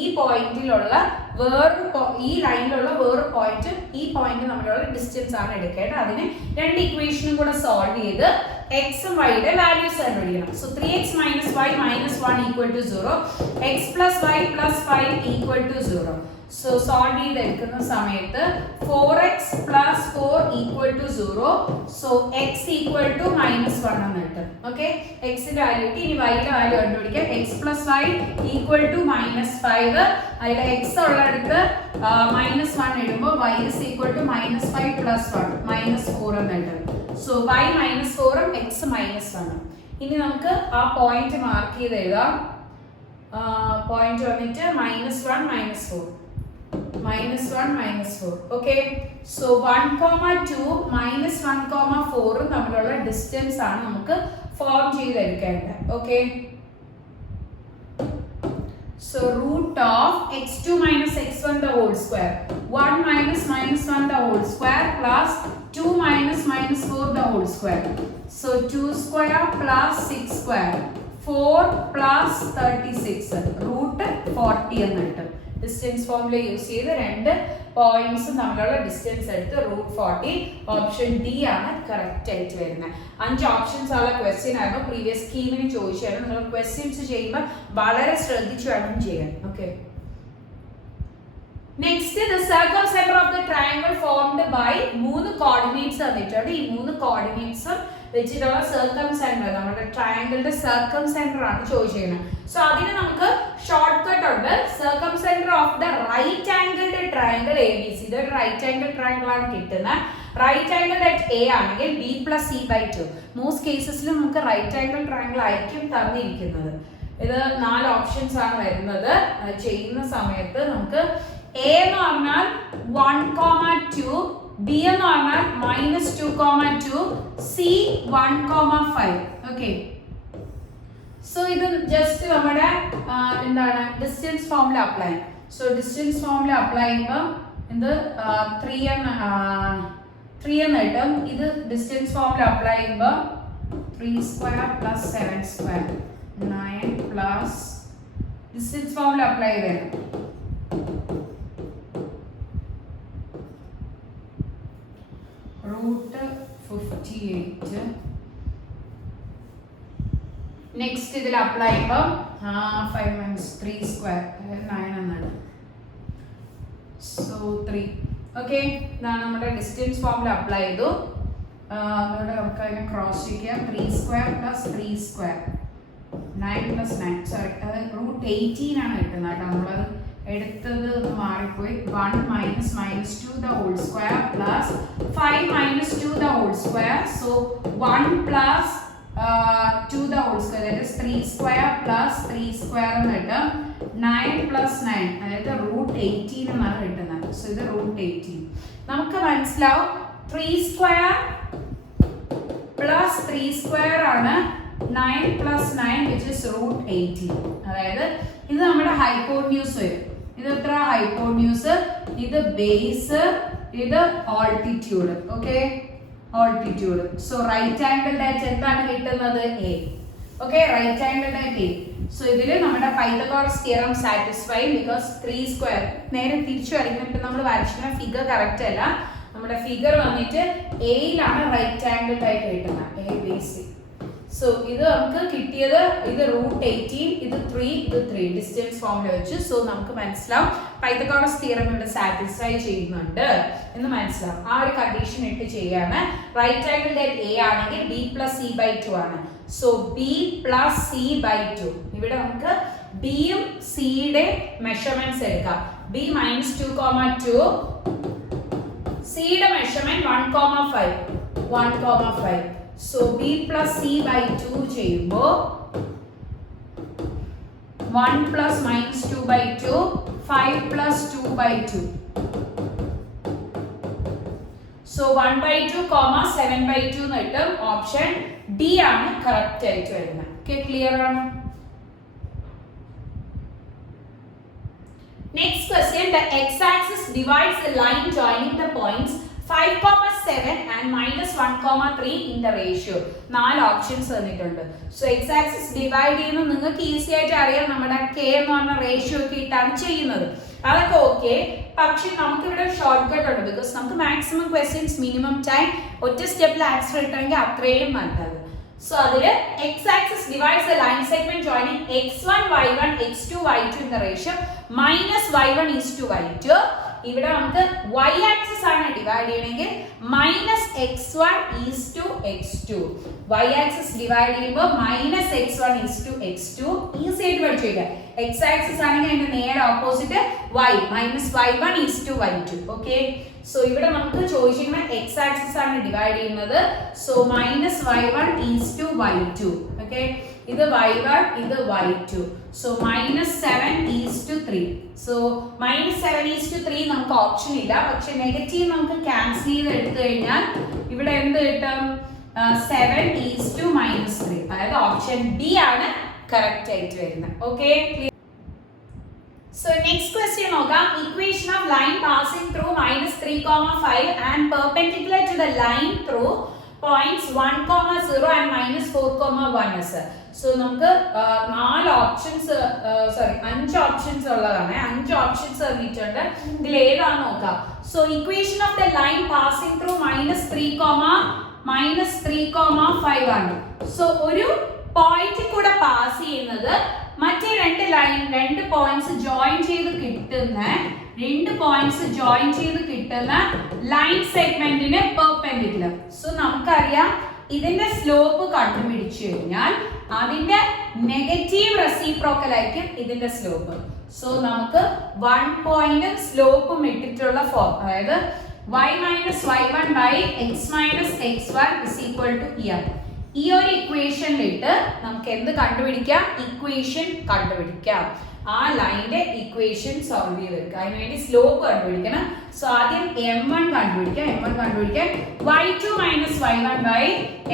ഈ പോയിന്റിലുള്ള ഈ ലൈനിലുള്ള വേറൊരു പോയിന്റും ഈ പോയിന്റും തമ്മിലുള്ള ഡിസ്റ്റൻസ് ആണ് എടുക്കേണ്ടത്. അതിന് രണ്ട് ഇക്വേഷനും കൂടെ സോൾവ് ചെയ്ത് എക്സും വൈയുടെ വാല്യൂസ് കണ്ടുപിടിക്കണം. So 3x minus y minus 1 equal to 0, x plus y plus 5 equal to 0. So solve ചെയ്തെടുക്കുന്ന സമയത്ത് 4x plus 4 equal to 0. So x equal to -1 എന്ന് കിട്ടും. ഓക്കെ, എക്സിന്റെ വാല്യൂ കിട്ടി. ഇനി വൈയുടെ വാല്യൂ കണ്ടുപിടിക്കാം. x plus y equal to -5. അതിൽ x ഉള്ളടുത്ത് -1 ഇടുമ്പോൾ y is equal to -5 plus 1 -4 എന്ന് കിട്ടും. സോ y -4 ഉം x -1. ഇനി നമുക്ക് ആ പോയിന്റ് മാർക്ക് ചെയ്ത് എഴുതാം. പോയിന്റ് വന്നിട്ട് -1 -4 -1 -4. ഓക്കെ, സോ 1,2 -1,4 തമ്മിലുള്ള ഡിസ്റ്റൻസ് ആണ് നമുക്ക് ഫോം ചെയ്തെടുക്കേണ്ടത്. Okay, so root of x2 minus x1 the whole square, 1 minus -1 the whole square plus 2 minus -4 the whole square. So 2 square plus 6 square, 4 plus 36, root 40 എന്ന് കിട്ടും. ഡിസ്റ്റൻസ് ഫോർമുല യൂസ് ചെയ്ത് രണ്ട് പോയിന്റ്സ് തമ്മിലുള്ള ഡിസ്റ്റൻസ് എടുത്ത് √40. ഓപ്ഷൻ ഡി ആണ് കറക്റ്റ് ആയിട്ട് വരുന്നത്. 5 ഓപ്ഷൻസ് ഉള്ള ക്വസ്റ്റ്യൻ ആയിരുന്നു. പ്രീവിയസ് സ്കീമിന് ചോദിച്ചായിരുന്നു. നിങ്ങൾ ക്വസ്റ്റ്യൻസ് ചെയ്യുമ്പോൾ വളരെ ശ്രദ്ധിച്ചു വേണം ചെയ്യാൻ. Okay, next the circumcentre of the triangle formed by 3 coordinates തന്നിട്ടുണ്ട്. ഈ 3 കോർഡിനേറ്റ്സും വെച്ചിട്ടുള്ള സർക്കംസെന്റർ, നമ്മുടെ ട്രയാങ്കിളിന്റെ സർക്കംസെന്റർ ആണ് ചോദിച്ചിരിക്കുന്നത്. സോ അതിന് നമുക്ക് ഷോർട്ട് കട്ട് ഉണ്ട്. Circumcentre of the right angled triangle ABC. ഇത് റൈറ്റ് ആംഗിൾ ട്രയാങ്കിൾ ആണ് കിട്ടുന്നത്. റൈറ്റ് ആംഗിൾ അറ്റ് A ആണെങ്കിൽ B+C/2. മോസ്റ്റ് കേസസിലും നമുക്ക് റൈറ്റ് ആംഗിൾ ട്രയാങ്കിൾ ആയിരിക്കും തന്നിരിക്കുന്നത്. ഇത് 4 ഓപ്ഷൻസ് ആണ് വരുന്നത്. ചെയ്യുന്ന സമയത്ത് നമുക്ക് A എന്ന് പറഞ്ഞാൽ 1,2, B എന്ന് പറഞ്ഞാൽ -2,2, C 1,5. ഓക്കെ, സോ ഇത് ജസ്റ്റ് നമ്മുടെ എന്താണ് distance formula apply. So distance formula apply ചെയ്യുമ്പോൾ ഇത് 3 എന്ന് കിട്ടും. ഇത് ഡിസ്റ്റൻസ് ഫോർമുല അപ്ലൈ ചെയ്യുമ്പോൾ 3 square plus 7 square 9 plus distance formula apply ചെയ്ത് √58. നെക്സ്റ്റ് ഇതിൽ അപ്ലൈ ചെയ്യുമ്പോൾ 5 minus 3 square 9 എന്നാണ്. സോ 3. ഓക്കെ, ഇതാണ് നമ്മുടെ ഡിസ്റ്റൻസ് ഫോർമുല അപ്ലൈ ചെയ്തു. അതുകൊണ്ട് നമുക്ക് അതിനെ ക്രോസ് ചെയ്യാം. 3 square plus 3 square 9 plus 9, sorry അത് √18 ആണ് കിട്ടുന്നത് കേട്ടോ. നമ്മളത് എടുത്തത് മാറിപ്പോയി. 1 minus -2 the whole square plus 5 minus 2 the whole square. So 1 plus 2 the whole square, that is 3 square plus 3 square എന്ന് കിട്ടും. 9 plus 9, അതായത് √18 എന്നാണ് കിട്ടുന്നത്. സോ ഇത് √18. നമുക്ക് മനസ്സിലാവും 3 square plus 3 square ആണ് 9 plus 9 which is √18. അതായത് ഇത് നമ്മുടെ ഹൈപ്പോട്ന്യൂസ് വരും. ഇത് എത്ര ഹൈപ്പോട്ന്യൂസ്, ഇത് ബേസ്, ഇത് altitude. Okay, altitude. So right angled ആയിട്ട് എന്താണ് കിട്ടുന്നത്? A. ഓക്കെ, റൈറ്റ് ആംഗിൾഡ് ആയിട്ട് A. സോ ഇതില് നമ്മുടെ Pythagoras theorem satisfy because 3 square നേരെ തിരിച്ചു വരയ്ക്കണം. ഇപ്പൊ നമ്മൾ വരച്ചിരിക്കുന്ന ഫിഗർ കറക്റ്റ് അല്ല. നമ്മുടെ ഫിഗർ വന്നിട്ട് എയിലാണ് റൈറ്റ് ആംഗിൾഡ് ആയിട്ട് കിട്ടുന്നത്. ABC. സോ ഇത് നമുക്ക് കിട്ടിയത് ഇത് √18, ഇത് 3, ഇത് 3 ഡിസ്റ്റൻസ് ഫോർമുല വെച്ച്. സോ നമുക്ക് മനസ്സിലാവും പൈതഗോറസ് തിയറം ഇവിടെ സാറ്റിസ്ഫൈ ചെയ്യുന്നുണ്ട് എന്ന് മനസ്സിലാവും. ആ ഒരു കണ്ടീഷൻ ഇട്ട് ചെയ്യാണ്. റൈറ്റ് ആംഗിൾ അറ്റ് A ആണെങ്കിൽ B+C/2 ആണ്. So B+C/2. ഇവിടെ നമുക്ക് ബിയും സിയുടെ മെഷർമെന്റ്സ് എടുക്കാം. B -2,2, സിയുടെ മെഷർമെന്റ് 1,5. So B+C/2 ചെയ്യുമ്പോൾ 1 plus -2/2, 5 plus 2/2. So 1/2, 7/2 എന്ന് കിട്ടും. ഓപ്ഷൻ ഡി ആണ് കറക്റ്റ് ആയിട്ട് വരുന്നത്. ഓക്കെ, ക്ലിയർ ആണ്? Next question, the x-axis divides the line joining the points 5,7 and -1,3 in the ratio. 4 options തന്നിട്ടുണ്ട്. സോ എക്സ് ആക്സിസ് ഡിവൈഡ് ചെയ്യുന്നത് നിങ്ങൾക്ക് ഈസി ആയിട്ട് അറിയാം, നമ്മുടെ കെ എന്ന് പറഞ്ഞ റേഷ്യോ ഒക്കെ ഇട്ടാണ് ചെയ്യുന്നത്. അതൊക്കെ ഓക്കെ. പക്ഷെ നമുക്ക് ഇവിടെ ഷോർട്ട് കട്ട് ഉണ്ട്, ബിക്കോസ് നമുക്ക് മാക്സിമം ക്വസ്റ്റ്യൻസ് മിനിമം ടൈം ഒറ്റ സ്റ്റെപ്പിൽ ആൻസർ ഇട്ടെങ്കിൽ അത്രയും നല്ലത്. So അതില് x axis divides the line segment joining x1 y1 x2 y2 in the ratio -y1 is to y2. ഇവിടെ നമുക്ക് y axis ആണ് ഡിവൈഡ് ചെയ്യണമെങ്കിൽ -x1 is to x2. y axis divide ചെയ്യുമ്പോൾ -x1 is to x2 easy ആയിട്ട് പഠിച്ചേക്കുക. x axis ആണെങ്കിൽ അതിന്റെ നേരെ opposite y -y1 is to y2. Okay, so ഇവിടെ നമുക്ക് ചോദിച്ചിരിക്കുന്ന x axis ആണ് ഡിവൈഡ് ചെയ്യുന്നത്. So -y1 is to y2. Okay, ഇത് y1 ഇത് y2. So -7 is to 3. So -7 is to 3 നമുക്ക് ഓപ്ഷൻ ഇല്ല, പക്ഷെ നെഗറ്റീവ് നമുക്ക് ക്യാൻസൽ ചെയ്ത് എടുത്തു കഴിഞ്ഞാൽ ഇവിടെ എന്ത് കിട്ടും? 7 is to -3. അതായത് ഓപ്ഷൻ ബി ആണ് കറക്റ്റ് ആയിട്ട് വരുന്നത്. ഓക്കെ, so next question നോക്കാം. Equation of line passing through -3,5 and perpendicular to the line through points 1,0 and -4,1 is. So നമുക്ക് 4 ഓപ്ഷൻസ് 5 ഓപ്ഷൻസ് ഉള്ളതാണ്. 5 ഓപ്ഷൻസ് തന്നിട്ടുണ്ട്, ഇതിൽ ഏതാണ് നോക്കാം. So equation of the line passing through -3,5 ആണ്. സോ ഒരു പോയിന്റിൽ കൂടെ പാസ് ചെയ്യുന്നത് മറ്റേ രണ്ട് പോയിന്റ്സ് ജോയിൻ ചെയ്ത് കിട്ടുന്ന ലൈൻ സെഗ്മെന്റിന് പെർപെൻഡിക്കുലർ. സോ നമുക്കറിയാം ഇതിന്റെ സ്ലോപ്പ് കണ്ടുപിടിച്ചു കഴിഞ്ഞാൽ അതിന്റെ നെഗറ്റീവ് റെസിപ്രോക്കൽ ആയിരിക്കും ഇതിന്റെ സ്ലോപ്പ്. സോ നമുക്ക് 1 പോയിന്റ് സ്ലോപ്പും ഇട്ടിട്ടുള്ള ഫോം, അതായത് y - y1 by x - x1 is equal to e. ഈ ഒരു ഇക്വേഷനിലിട്ട് നമുക്ക് എന്ത് കണ്ടുപിടിക്കാം? ഇക്വേഷൻ കണ്ടുപിടിക്കാം. ആ ലൈനിന്റെ ഇക്വേഷൻ സോൾവ് ചെയ്തെടുക്കുക. അതിനുവേണ്ടി സ്ലോപ്പ് കണ്ടുപിടിക്കണം. സോ ആദ്യം m1 കണ്ടുപിടിക്കാം. y2 - y1 by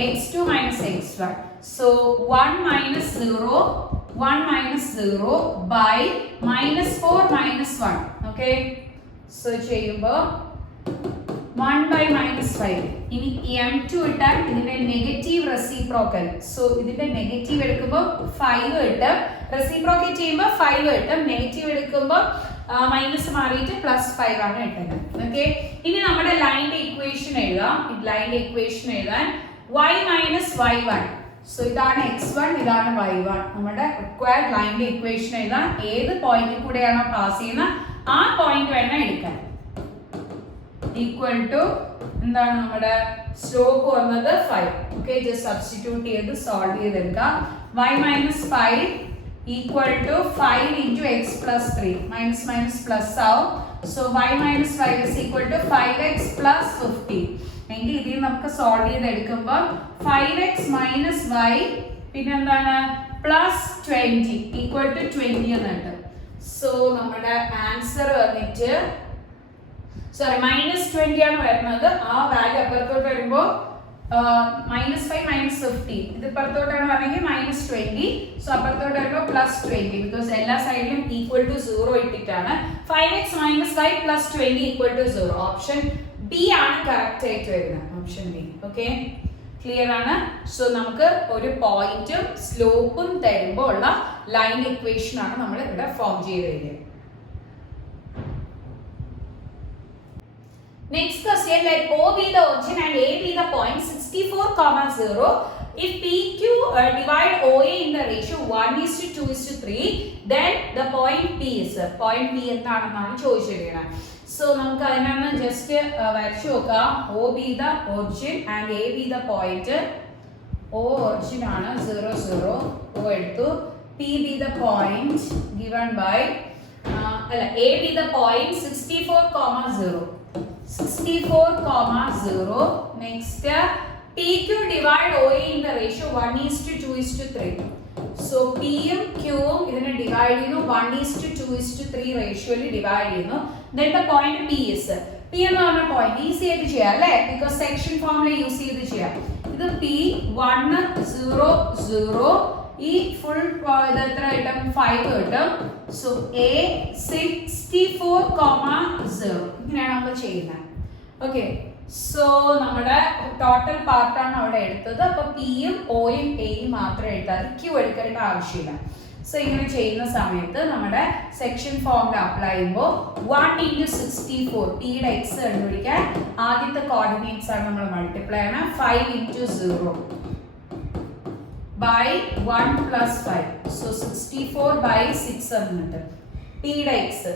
x2 - x1. So 1 - 0 by -4 - 1. Okay, so ചെയ്യുമ്പോൾ 1 by -5. ഇനി m2 ഇട്ടാൽ ഇതിന്റെ നെഗറ്റീവ് റെസിപ്രോക്കൽ. സോ ഇതിന്റെ നെഗറ്റീവ് എടുക്കുമ്പോൾ 5 കിട്ടും, റെസിപ്രോക്കേറ്റ് ചെയ്യുമ്പോൾ 5 കിട്ടും, നെഗറ്റീവ് എടുക്കുമ്പോൾ മൈനസ് മാറിയിട്ട് +5 ആണ് കിട്ടുന്നത്. ഓക്കെ, ഇനി നമ്മുടെ ലൈനിന്റെ ഇക്വേഷൻ എഴുതാം. y - y1. സോ ഇതാണ് x1, ഇതാണ് y1. നമ്മുടെ റിക്വയർഡ് ലൈനിന്റെ ഇക്വേഷൻ എഴുതാം. ഏത് പോയിന്റിൽ കൂടെയാണോ പാസ് ചെയ്യുന്നത് ആ പോയിന്റ് വേണം എടുക്കാൻ. ഈക്വൽ ടു എന്താണ് നമ്മുടെ സ്ലോപ്പ് വന്നത് 5. ഓക്കെ, ജസ്റ്റ് സബ്സ്റ്റിറ്റ്യൂട്ട് ചെയ്ത് സോൾവ് ചെയ്തെടുക്കാം. y - 5 equal to 5 into x plus 3. Minus plus ആവും. So y - 5 is equal to 5x plus 50. എങ്കിൽ ഇതിൽ നമുക്ക് സോൾവ് ചെയ്തെടുക്കുമ്പോൾ 5x minus y പിന്നെ എന്താണ് +20 ഈക്വൽ ടു 20 എന്ന് കിട്ടും. സോ നമ്മുടെ ആൻസർ വന്നിട്ട് -20 ആണ് വരുന്നത്. ആ വാല്യൂ അപ്പുറത്തോട്ട് വരുമ്പോൾ -5 -50. ഇത് ഇപ്പുറത്തോട്ടാണ് പറഞ്ഞെങ്കിൽ -20. സോ അപ്പുറത്തോട്ട് വരുമ്പോൾ +20, ബിക്കോസ് എല്ലാ സൈഡിലും ഈക്വൽ ടു 0 ഇട്ടിട്ടാണ്. 5x - y + 20 equal to 0. Option B ആണ് കറക്റ്റ് ആയിട്ട് വരുന്നത്. Option B. ഓക്കെ, ക്ലിയർ ആണ്. സോ നമുക്ക് ഒരു പോയിന്റും സ്ലോപ്പും തരുമ്പോൾ ഉള്ള ലൈൻ ഇക്വേഷൻ ആണ് നമ്മൾ ഇവിടെ ഫോം ചെയ്ത് കഴിഞ്ഞത്. Next question, let O be the origin and A be the point 64,0. If PQ divide OA in the ratio 1:2:3, then the point P is. Point P എന്താണെന്നാണ് ചോദിച്ചിരിക്കുന്നത്. സോ നമുക്ക് അതിനൊന്ന് ജസ്റ്റ് വരച്ചു നോക്കാം. O be the origin and A be the point. O origin ആണ് 0 0. O എടുത്തു. P be the point given by A be the point 64,0. 64,0. Next, PQ divide OA in the ratio 1:2:3. So P യും Q യും ഇതിനെ ഡിവൈഡ് ചെയ്യുന്നു 1:2:3 റേഷ്യോയിൽ ഡിവൈഡ് ചെയ്യുന്നു. Then the point P is. P എന്ന് പറഞ്ഞ പോയിന്റ് ഈസി ആയിട്ട് ചെയ്യാം അല്ലേ, ബിക്കോസ് സെക്ഷൻ ഫോമിൽ യൂസ് ചെയ്ത് ചെയ്യാം. ഇത് P 1 0 0. ഈ ഫുൾ ഇത് എത്ര കിട്ടും? 5 കിട്ടും. So A 64,0. ഇങ്ങനെയാണ് നമ്മൾ ചെയ്യുന്നത്. ഓക്കെ, സോ നമ്മുടെ ടോട്ടൽ പാർട്ടാണ് അവിടെ എടുത്തത്. അപ്പൊ പിയും ഒയും എയും മാത്രമേ എഴുതാറ്, ക്യൂ എടുക്കേണ്ട ആവശ്യമില്ല. സോ ഇങ്ങനെ ചെയ്യുന്ന സമയത്ത് നമ്മുടെ സെക്ഷൻ ഫോമിൽ അപ്ലൈ ചെയ്യുമ്പോൾ 1 × 64 പിയുടെ എക്സ് കണ്ടുപിടിക്കാൻ ആദ്യത്തെ കോർഡിനേറ്റ്സ് ആണ് നമ്മൾ മൾട്ടിപ്ലൈ ചെയ്യണം. 5 × 0 by 1 + 5. So 64/6 എന്നിട്ട് പിയുടെ എക്സ്.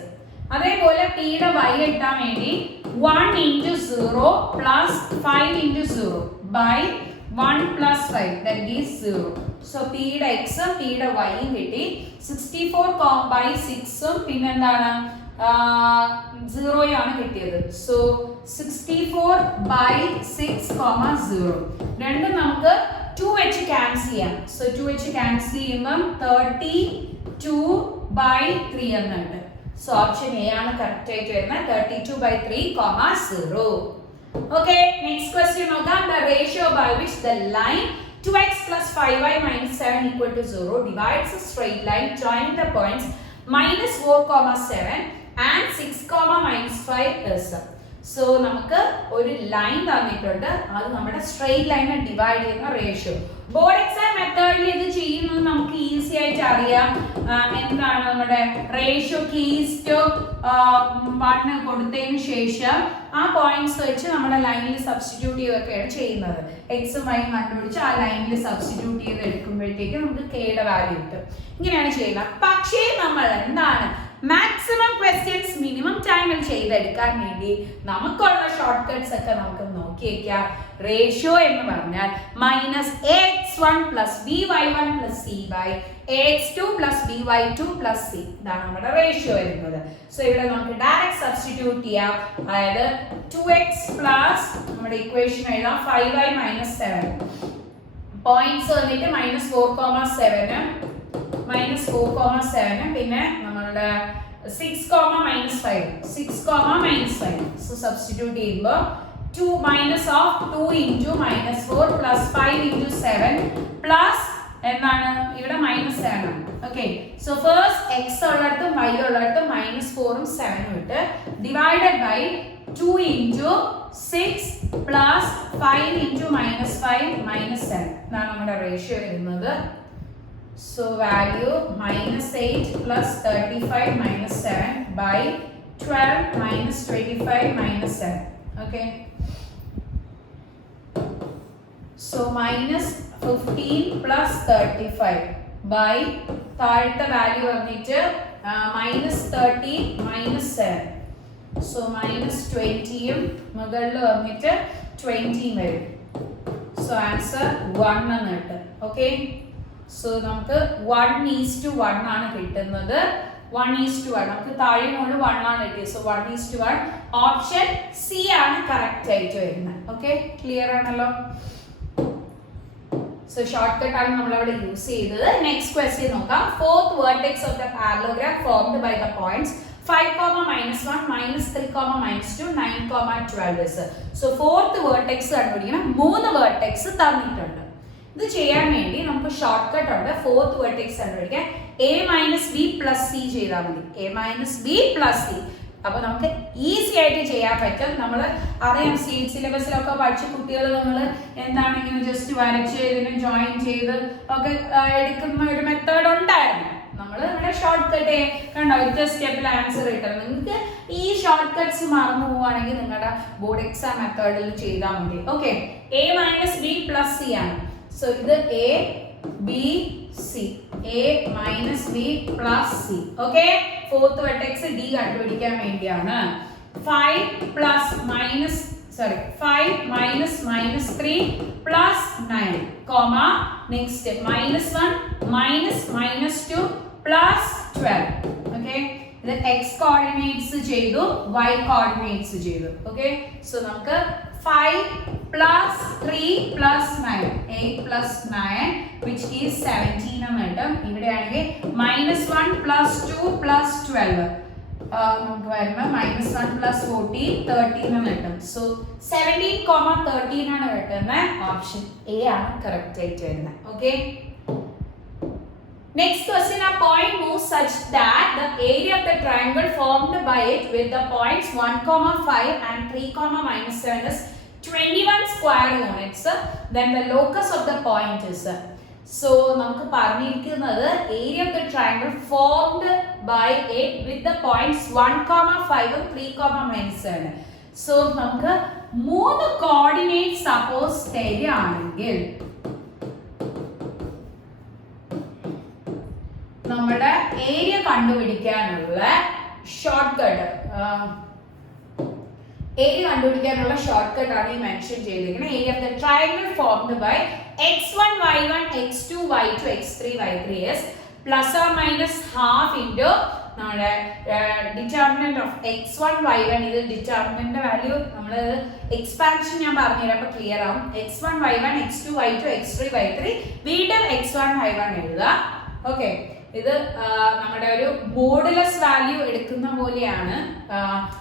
അതേപോലെ പിയുടെ y കിട്ടാൻ വേണ്ടി 1 × 0 + 5 × 0 by 1 + 5 that is 0. So പിയുടെ x പിയുടെ y കിട്ടി. 64/6 ഉം പിന്നെന്താണ് 0 ആണ് കിട്ടിയത്. സോ 64/6, 0 രണ്ടും നമുക്ക് 2h ക്യാൻസൽ ചെയ്യാം. സോ 2h ക്യാൻസൽ ചെയ്യുമ്പോൾ 32/3 എന്നുണ്ട്. സോ ഓപ്ഷൻ എ ആണ് കറക്റ്റ് ആയിട്ട് വരുന്നത്. 32/3, 0. Okay, next question നോക്കാം. The ratio by which the line 2x + 5y - 7 = 0 divides a straight line joining the points -4, 7 and 6, -5 is. So നമുക്ക് ഒരു ലൈൻ തന്നിട്ടുണ്ട്, അത് നമ്മുടെ സ്ട്രെയിറ്റ് ലൈനെ ഡിവൈഡ് ചെയ്യുന്ന റേഷ്യോ. ബോർഡ് എക്സാം മെത്തേഡിൽ ഇത് ചെയ്യുന്നത് നമുക്ക് ഈസി ആയിട്ട് അറിയാം. എന്താണ് നമ്മുടെ റേഷ്യോ കീസ് 1 കൊടുത്തതിന് ശേഷം ആ പോയിന്റ്സ് വെച്ച് നമ്മുടെ ലൈനിൽ സബ്സ്റ്റിറ്റ്യൂട്ട് ചെയ്തൊക്കെയാണ് ചെയ്യുന്നത്. എക്സും വൈയും കണ്ടുപിടിച്ച് ആ ലൈനിൽ സബ്സ്റ്റിറ്റ്യൂട്ട് ചെയ്ത് എടുക്കുമ്പോഴത്തേക്ക് നമുക്ക് കെയുടെ വാല്യൂ കിട്ടും. ഇങ്ങനെയാണ് ചെയ്യുന്നത്. പക്ഷേ നമ്മൾ എന്താണ് മാക്സിമം ക്വസ്റ്റ്യൻസ് മിനിമം ടൈമിൽ ചെയ്തെടുക്കാൻ വേണ്ടി നമുക്കുള്ള ഷോർട്ട് കട്ട്സ് ഒക്കെ നമുക്ക് നോക്കി വെക്കാം. റേഷ്യോ എന്ന് പറഞ്ഞാൽ -ax1 + by1 + c ax2 + by2 + c. ഇതാണ് നമ്മുടെ റേഷ്യോ വരുന്നത്. സോ ഇവിടെ നമുക്ക് ഡയറക്റ്റ് സബ്സ്റ്റിറ്റ്യൂട്ട് ചെയ്യാം. അതായത് 2x പ്ലസ് നമ്മുടെ ഇക്വേഷൻ എഴുതാം 5y - 7. പോയിന്റ്സ് വന്നിട്ട് -4, 7 പിന്നെ നമ്മളുടെ 6, -5 സോ സബ്സ്റ്റിറ്റ്യൂട്ട് ചെയ്യുമ്പോൾ 2 - of 2 × -4 + 5 × 7 പ്ലസ് എന്താണ് ഇവിടെ -7 ആണ്. Okay, so first x ഉള്ളിടത്തും y ഉള്ളിടത്തും -4ഉം 7ഉം ഇട്ട് ഡിവൈഡഡ് ബൈ 2 × 6 + 5 × -5 -7 ഇതാണ് നമ്മുടെ റേഷ്യോ വരുന്നത്. So value -8 + 35 - 7 by 12 - 25 - 7. Okay. So -15 + 35 by താഴത്തെ വാല്യൂ വന്നിട്ട് -30 - 7. So -20ഉം മുകളിൽ വന്നിട്ട് 20 വരും. So answer 1 എന്ന് കിട്ടും. Okay. സോ നമുക്ക് 1:1 ആണ് കിട്ടുന്നത്. 1:1 നമുക്ക് താഴെ മുകളിൽ 1 ആണ് കിട്ടിയത്. സോ 1:1 ഓപ്ഷൻ സി ആണ് കറക്റ്റ് ആയിട്ട് വരുന്നത്. ഓക്കെ, ക്ലിയർ ആണല്ലോ. സോ ഷോർട്ട് കട്ട് ആണ് നമ്മൾ അവിടെ യൂസ് ചെയ്തത്. നെക്സ്റ്റ് ക്വസ്റ്റ്യൻ നോക്കാം. Fourth vertex of the parallelogram formed by the points 5, -1 -3, -2 9, 12. So fourth vertex കണ്ടുപിടിക്കണം. 3 വെർട്ടെക്സ് തന്നിട്ടുണ്ട്. ഇത് ചെയ്യാൻ വേണ്ടി നമുക്ക് ഷോർട്ട് കട്ട് ഉണ്ട്. ഫോർത്ത് വെർട്ടെക്സ് കണ്ടുപിടിക്കാൻ a - b + c ചെയ്താൽ മതി. a - b + c. അപ്പൊ നമുക്ക് ഈസി ആയിട്ട് ചെയ്യാൻ പറ്റും. നമ്മൾ അറിയാം സ്റ്റേറ്റ് സിലബസിലൊക്കെ പഠിച്ച കുട്ടികൾ നമ്മൾ എന്താണ് ഇങ്ങനെ ജസ്റ്റ് വരച്ച് ഇതിനെ ജോയിൻ ചെയ്ത് ഒക്കെ എടുക്കുന്ന ഒരു മെത്തേഡ് ഉണ്ടായിരുന്നു. നമ്മൾ നമ്മുടെ ഷോർട്ട് കട്ട് കണ്ടോ ഒറ്റ സ്റ്റെപ്പിൽ ആൻസർ കിട്ടും. നിങ്ങൾക്ക് ഈ ഷോർട്ട് കട്ട്സ് മറന്നു പോവുകയാണെങ്കിൽ നിങ്ങളുടെ ബോർഡ് എക്സാം മെത്തേഡിൽ ചെയ്താൽ മതി. ഓക്കെ, a - b + c ആണ്. സോ ഇത് a b c, a - b + c. Okay, fourth vertex d കണ്ടുപിടിക്കാൻ വേണ്ടിയാണ്. 5 -3 + 9, നെക്സ്റ്റ് -1 -2 + 12. ഓക്കെ, ഇത് x കോർഡിനേറ്റ്സ് ചെയ്തു, y കോർഡിനേറ്റ്സ് ചെയ്തു. ഓക്കെ, സോ നമുക്ക് 5 + 3 + 9 8 + 9 which is 17 എന്ന് കിട്ടും. ഇവിടെ ആണെങ്കിൽ -1 + 2 + 12 നമുക്ക് വരുമ്പോൾ -1 + 40 13 എന്ന് കിട്ടും. സോ 17, 13 ആണ് കിട്ടുന്നത്. ഓപ്ഷൻ എ ആണ് കറക്റ്റ് ആയിട്ട് വരുന്നത്. Okay, next question, a point moves such that the area of the triangle formed by it with the points 1, 5 and 3, -7 is 21 square units, then the locus of the point is. So നമുക്ക് പറഞ്ഞിരിക്കുന്നത് area of the triangle formed by it with the points 1,5 ഉം 3,7. So നമുക്ക് മൂന്ന് കോർഡിനേറ്റ് സപ്പോസ് തരികയാണെങ്കിൽ നമ്മുടെ ഏരിയ കണ്ടുപിടിക്കാനുള്ള ഷോർട്ട് കട്ട് ആണ് ഈ മെൻഷൻ ചെയ്തിരിക്കുന്നത്. Area of the triangle formed by x1 y1 x2 y2 x3 y3 is plus or minus half into നമ്മുടെ ഡിറ്റർമിനന്റ് ഓഫ് x1 y1. ഇത് ഡിറ്റർമിനന്റ് വാല്യൂ നമ്മൾ എക്സ്പാൻഷൻ ഞാൻ പറഞ്ഞുതരാം, അപ്പൊ ക്ലിയർ ആവും. x1 y1 x2 y2 x3 y3 വീണ്ടും x1 y1 എഴുതുക. ഓക്കെ, ഇത് നമ്മുടെ ഒരു മോഡുലസ് വാല്യൂ എടുക്കുന്ന പോലെയാണ്.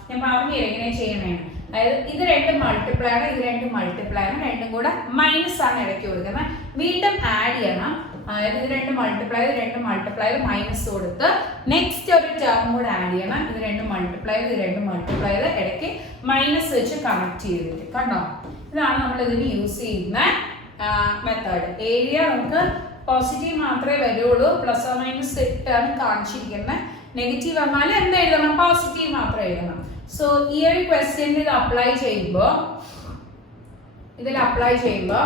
ഞാൻ പറഞ്ഞുതരാം എങ്ങനെ ചെയ്യണേ. അതായത് ഇത് രണ്ടും മൾട്ടിപ്ലൈ ആണ്, ഇത് രണ്ടും മൾട്ടിപ്ലൈ ആണ്, രണ്ടും കൂടെ മൈനസ് ആണ് ഇടയ്ക്ക് കൊടുക്കുന്നത്. വീണ്ടും ആഡ് ചെയ്യണം. അതായത് ഇത് രണ്ടും മൾട്ടിപ്ലൈ മൈനസ് കൊടുത്ത് നെക്സ്റ്റ് ഒരു ടേം കൂടെ ആഡ് ചെയ്യണം. ഇത് രണ്ടും മൾട്ടിപ്ലൈ ഇടയ്ക്ക് മൈനസ് വെച്ച് കണക്ട് ചെയ്തിട്ട് കണ്ടോ. ഇതാണ് നമ്മൾ ഇതിന് യൂസ് ചെയ്യുന്ന മെത്തേഡ്. ഏരിയ നമുക്ക് പോസിറ്റീവ് മാത്രമേ വരുള്ളൂ, പ്ലസ് ഓർ മൈനസ് ഇട്ടാണ് കാണിച്ചിരിക്കുന്നത്. നെഗറ്റീവ് വന്നാൽ എന്ത് എഴുതണം? പോസിറ്റീവ് മാത്രം എഴുതണം. സോ ഈ ഒരു ക്വസ്റ്റ്യൻ ഇതിൽ അപ്ലൈ ചെയ്യുമ്പോൾ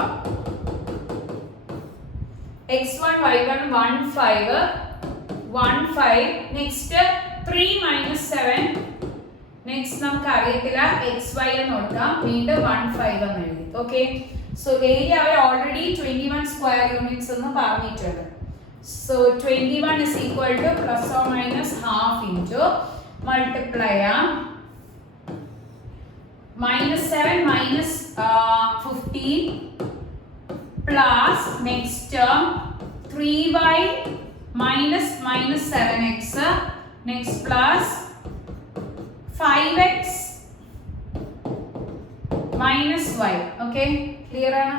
x1 y1 1 5 നെക്സ്റ്റ് 3 - 7 നെക്സ്റ്റ് നമുക്ക് അറിയത്തില്ല xy എന്ന് കൊടുക്കാം, വീണ്ടും 1 5 എന്ന് എഴുതി. ഓക്കെ, സോ ഏരിയ അവർ ഓൾറെഡി 21 സ്ക്വയർ യൂണിറ്റ്സ് എന്ന് പറഞ്ഞിട്ടുണ്ട്. So 21 is equal to plus or minus half into multiply -7 minus 15 plus next term 3y minus 7x next plus 5x minus y. Okay, clear ആണ്?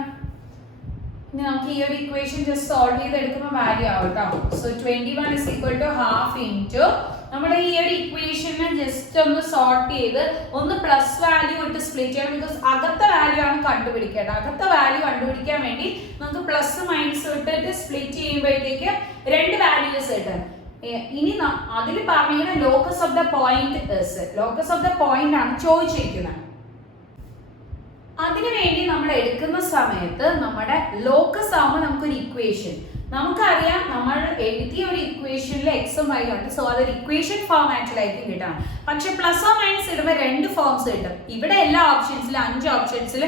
ഇനി നമുക്ക് ഈ ഒരു ഇക്വേഷൻ ജസ്റ്റ് സോൾവ് ചെയ്തെടുക്കുമ്പോൾ വാല്യൂ ആവും കേട്ടോ. So 21 is equal to half into നമ്മുടെ ഈ ഒരു ഇക്വേഷനെ ജസ്റ്റ് ഒന്ന് സോർട്ട് ചെയ്ത് ഒന്ന് പ്ലസ് വാല്യൂ ഇട്ട് സ്പ്ലിറ്റ് ചെയ്യണം. ബിക്കോസ് അകത്തെ വാല്യൂ ആണ് കണ്ടുപിടിക്കേണ്ടത്. അകത്തെ വാല്യൂ കണ്ടുപിടിക്കാൻ വേണ്ടി നമുക്ക് പ്ലസ് മൈനസ് ഇട്ടിട്ട് സ്പ്ലിറ്റ് ചെയ്യുമ്പോഴത്തേക്ക് രണ്ട് വാല്യൂസ് കിട്ടും. ഇനി അതിൽ പറഞ്ഞിരിക്കുന്ന ലോക്കസ് ഓഫ് ദ പോയിന്റ് ആണ് ചോദിച്ചിരിക്കുന്നത്. അതിനുവേണ്ടി നമ്മൾ എടുക്കുന്ന സമയത്ത് നമ്മുടെ ലോക്കസ് ആവുമ്പോൾ നമുക്കൊരു ഇക്വേഷൻ നമുക്കറിയാം, നമ്മൾ എഴുതിയ ഒരു ഇക്വേഷനിൽ എക്സും വൈ ഉണ്ട്. സോ അതൊരു ഇക്വേഷൻ ഫോർമാറ്റിലായിരിക്കും കിട്ടണം. പക്ഷെ പ്ലസ് ഓർ മൈനസ് ഇടുമ്പോൾ രണ്ട് ഫോംസ് കിട്ടും. ഇവിടെ എല്ലാ ഓപ്ഷൻസിലും 5 ഓപ്ഷൻസിൽ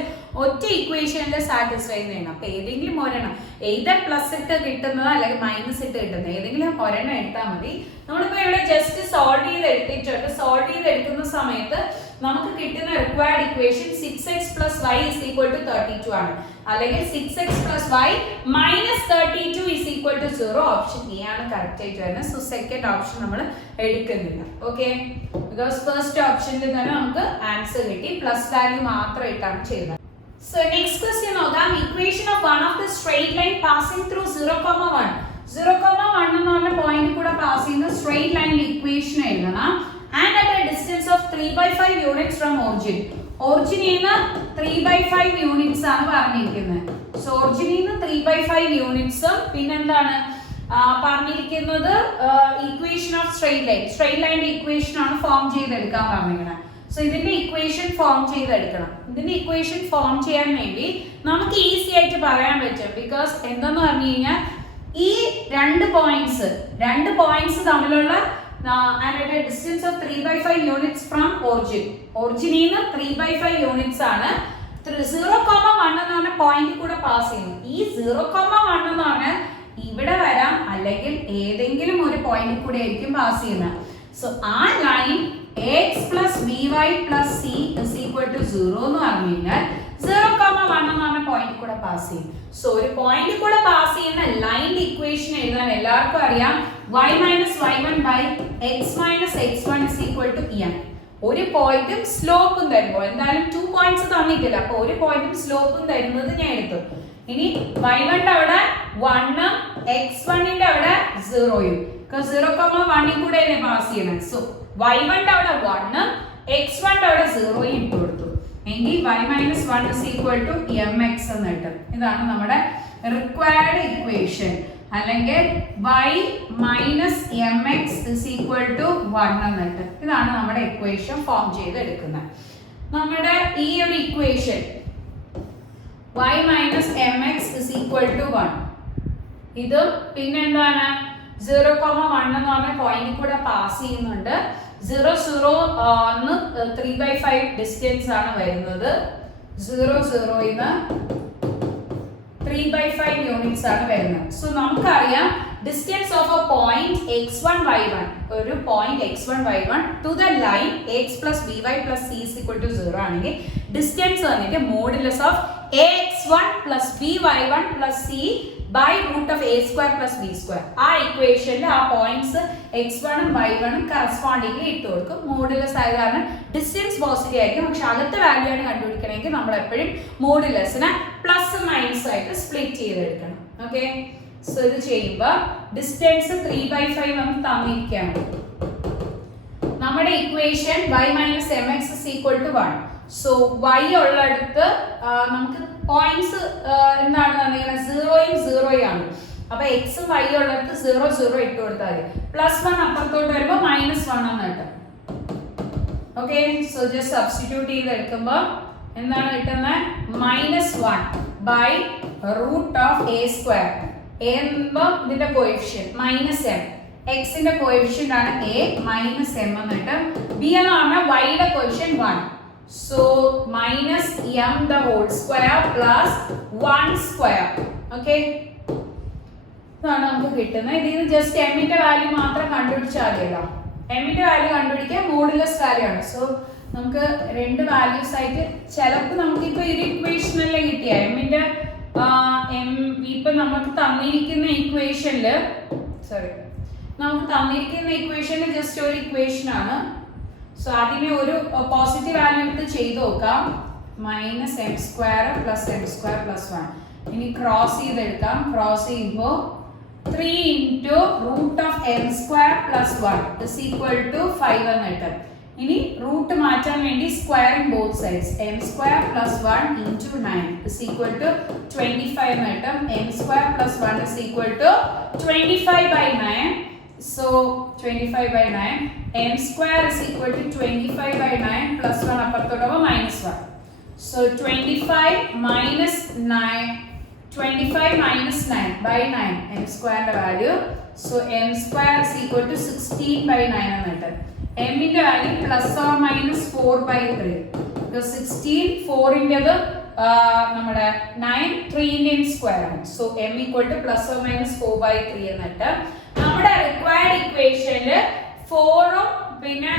ഒറ്റ ഇക്വേഷനിൽ സാറ്റിസ്ഫൈ ചെയ്യണം. അപ്പൊ ഏതെങ്കിലും ഒരെണ്ണം either പ്ലസ് ഇട്ട് കിട്ടുന്നത് അല്ലെങ്കിൽ മൈനസ് ഇട്ട് കിട്ടുന്നത് ഏതെങ്കിലും ഒരെണ്ണം എടുത്താൽ മതി. നമ്മളിപ്പോ ഇവിടെ ജസ്റ്റ് സോൾവ് ചെയ്ത് എടുത്തിട്ടുണ്ട്. സോൾവ് ചെയ്ത് എടുക്കുന്ന സമയത്ത് നമുക്ക് കിട്ടുന്ന required equation 6x plus y is equal to 32 ആണ്. അല്ലെങ്കിൽ 6x plus y minus 32 is equal to 0. Option A ആണ് കറക്റ്റ് ആയിട്ട് വരുന്നത്. സോ സെക്കൻഡ് ഓപ്ഷൻ നമ്മൾ എടുക്കുന്നില്ല. ഓക്കെ, ബിക്കോസ് ഫസ്റ്റ് ഓപ്ഷനിൽ തന്നെ നമുക്ക് ആൻസർ കിട്ടി. പ്ലസ് വാല്യൂ മാത്രം ഇട്ടാണ് ചെയ്യുന്നത്. സോ നെക്സ്റ്റ് ക്വസ്റ്റ്യൻ നോക്കാം. Equation of one of the straight line passing through 0,1 എന്ന് പറഞ്ഞ പോയിന്റ് കൂടെ പാസ് ചെയ്യുന്ന സ്ട്രെയിറ്റ് ലൈനിൽ ഇക്വേഷൻ എഴുതണം. And at a distance of 3/5 units from origin. Origin നിന്ന് 3/5 units ആണ് പറഞ്ഞിരിക്കുന്നത്. സോ ഒറിജിനിൽ നിന്ന് 3/5 യൂണിറ്റ്സും പിന്നെന്താണ് പറഞ്ഞിരിക്കുന്നത്? ഇക്വേഷൻ ഓഫ് സ്ട്രെയിറ്റ് ലൈനിന്റെ ഇക്വേഷൻ ആണ് ഫോം ചെയ്തെടുക്കാൻ പറഞ്ഞിരിക്കുന്നത്. സോ ഇതിന്റെ ഇക്വേഷൻ ഫോം ചെയ്തെടുക്കണം. ഇതിന്റെ ഇക്വേഷൻ ഫോം ചെയ്യാൻ വേണ്ടി നമുക്ക് ഈസി ആയിട്ട് പറയാൻ പറ്റും. ബിക്കോസ് എന്താന്ന് പറഞ്ഞു കഴിഞ്ഞാൽ ഈ രണ്ട് പോയിന്റ്സ് തമ്മിലുള്ള and at a distance of 3/5 units from origin. Origin നിന്ന് 3/5 units ആണ്. 0,1 എന്ന് പറഞ്ഞ പോയിന്റ് കൂടെ പാസ് ചെയ്യുന്നു. ഈ 0,1 എന്ന് പറഞ്ഞാൽ ഇവിടെ വരാം, അല്ലെങ്കിൽ ഏതെങ്കിലും ഒരു പോയിന്റ് കൂടെ ആയിരിക്കും പാസ് ചെയ്യുന്നത്. സോ ആ line x plus by plus c is equal to 0 എന്ന് പറഞ്ഞു കഴിഞ്ഞാൽ 0,1 എന്ന് പറഞ്ഞ പോയിന്റ് കൂടെ പാസ് ചെയ്യും. സോ ഒരു പോയിന്റ് കൂടെ പാസ് ചെയ്യുന്ന ലൈനിന്റെ ഇക്വേഷൻ എഴുതാൻ എല്ലാവർക്കും അറിയാം. y minus y1 by x minus x1 is equal to en. ഒരു പോയിന്റും സ്ലോപ്പും തരുമ്പോൾ എന്തായാലും 2 പോയിന്റ്സ് തന്നിട്ടില്ല. അപ്പൊ ഒരു പോയിന്റും സ്ലോപ്പും തരുന്നത് ഞാൻ എടുത്തു. ഇനി y1 അവിടെ 1 ഉം x1 ന്റെ അവിടെ 0 ഉം. 0,1 കൂടെ പാസ് ചെയ്യണം. സോ y1 അവിടെ 1 ഉം x1 അവിടെ 0 ഉം ഇട്ട് കൊടുത്തു. എങ്കിൽ y minus 1 is equal to M X എന്ന് കിട്ടും. ഇതാണ് നമ്മുടെ റിക്വയർഡ് ഇക്വേഷൻ. അല്ലെങ്കിൽ y minus M X is equal to 1 എന്ന് കിട്ടും. ഇതാണ് നമ്മുടെ ഇക്വേഷൻ ഫോം ചെയ്തെടുക്കുന്നത്. നമ്മുടെ ഈ ഒരു equation y minus M X is equal to 1, ഇത് പിന്നെ എന്താണ് 0,1 എന്ന് പറഞ്ഞ പോയിന്റ് കൂടെ പാസ് ചെയ്യുന്നുണ്ട്. 0 0 3/5 ഡിസ്റ്റൻസ് ആണ് വരുന്നത്. 0 0 ന്ന് 3/5 യൂണിറ്റ്സ് ആണ് വരുന്നത്. സോ നമുക്കറിയാം distance of a point x1 y1, ഒരു point x1 y1 to the line x plus by plus c is equal to 0 ആണെങ്കിൽ ഡിസ്റ്റൻസ് വന്നിട്ട് modulus of ax1 plus by1 plus c by root of a square plus b square. ആ ഇക്വേഷനിൽ ആ പോയിന്റ്സ് x1 ഉം y1 ഉം കറസ്പോണ്ടിംഗ്ലി ഇട്ട് കൊടുക്കും. മോഡുലസ് ആയ കാരണം ഡിസ്റ്റൻസ് പോസിറ്റീവ് ആയിരിക്കും. പക്ഷെ അകത്ത വാല്യൂ ആണ് കണ്ടുപിടിക്കണമെങ്കിൽ നമ്മൾ എപ്പോഴും മോഡുലസിനെ പ്ലസ് മൈനസ് ആയിട്ട് സ്പ്ലിറ്റ് ചെയ്തെടുക്കണം. ഓക്കെ, സോ ഇത് ചെയ്യുമ്പോൾ ഡിസ്റ്റൻസ് 3/5 നമുക്ക് തന്നിരിക്കുകയാണ്. നമ്മുടെ equation y minus M X is equal to 1. So y ഉള്ളിടത്ത് നമുക്ക് പോയിന്റ്സ് എന്താണ് തന്നിരിക്കുന്നത്? 0 ഉം 0 ആണ്. അപ്പൊ എക്സും y ഉള്ളിടത്ത് 0 0 ഇട്ട് കൊടുത്താൽ മതി. +1 അപ്പുറത്തോട്ട് വരുമ്പോൾ -1 എന്ന് കിട്ടും. ഓക്കെ, സോ ജസ്റ്റ് സബ്സ്റ്റിറ്റ്യൂട്ട് ചെയ്തെടുക്കുമ്പോൾ എന്താണ് കിട്ടുന്നത്? -1 by root of a square. a എന്നുമ്പോൾ ഇതിന്റെ കോഎഫിഷ്യന്റ് -m, x ന്റെ കോഎഫിഷ്യന്റ് ആണ് a, -m എന്ന് കിട്ടും. b എന്ന് പറഞ്ഞാൽ y യുടെ coefficient 1. So minus m the whole square plus 1 square. Okay, ഇതാണ് നമുക്ക് കിട്ടുന്നത്. ഇതിന് ജസ്റ്റ് m ന്റെ വാല്യൂ മാത്രം കണ്ടുപിടിച്ചാൽ മതിയല്ലോ. m ന്റെ വാല്യൂ കണ്ടുപിടിക്കാൻ മോഡുലസ് വാല്യൂ ആണ്. സോ നമുക്ക് രണ്ട് വാല്യൂസ് ആയിട്ട് ചിലപ്പോൾ നമുക്ക് ഇപ്പോൾ ഒരു ഇക്വേഷനല്ലേ കിട്ടിയ m ന്റെ ഇപ്പൊ നമുക്ക് തന്നിരിക്കുന്ന ഇക്വേഷനിൽ ജസ്റ്റ് ഒരു ഇക്വേഷൻ ആണ്. സോ ആദ്യമേ ഒരു പോസിറ്റീവ് വാല്യൂ എടുത്ത് ചെയ്ത് നോക്കാം. -m square plus m square plus 1. ഇനി ക്രോസ് ചെയ്തെടുക്കാം. ക്രോസ് ചെയ്യുമ്പോൾ 3 into root of m square plus 1 is equal to 5 എന്ന് കിട്ടും. ഇനി റൂട്ട് മാറ്റാൻ വേണ്ടി squaring both sides. m square plus 1 into 9 is equal to 25 എന്ന് കിട്ടും. m square plus 1 is equal to 25/9. So 25/9, m square is equal to 25/9 plus 1 അപ്പുറത്തോട്ട് -1. So 25 minus 9 by 9 m square ന്റെ value. So m square is equal to 16/9 എന്ന് കിട്ടും. m ന്റെ വാല്യൂ +or-4/3. because 16 4 ന്റേത് നമ്മുടെ 9 3 ന്റെയും സ്ക്വയർ ആണ്. So m equal to +or-4/3 എന്ന് കിട്ടും. നമ്മുടെ റിക്വയർഡ് ഇക്വേഷനിൽ 4 ഉം പിന്നെ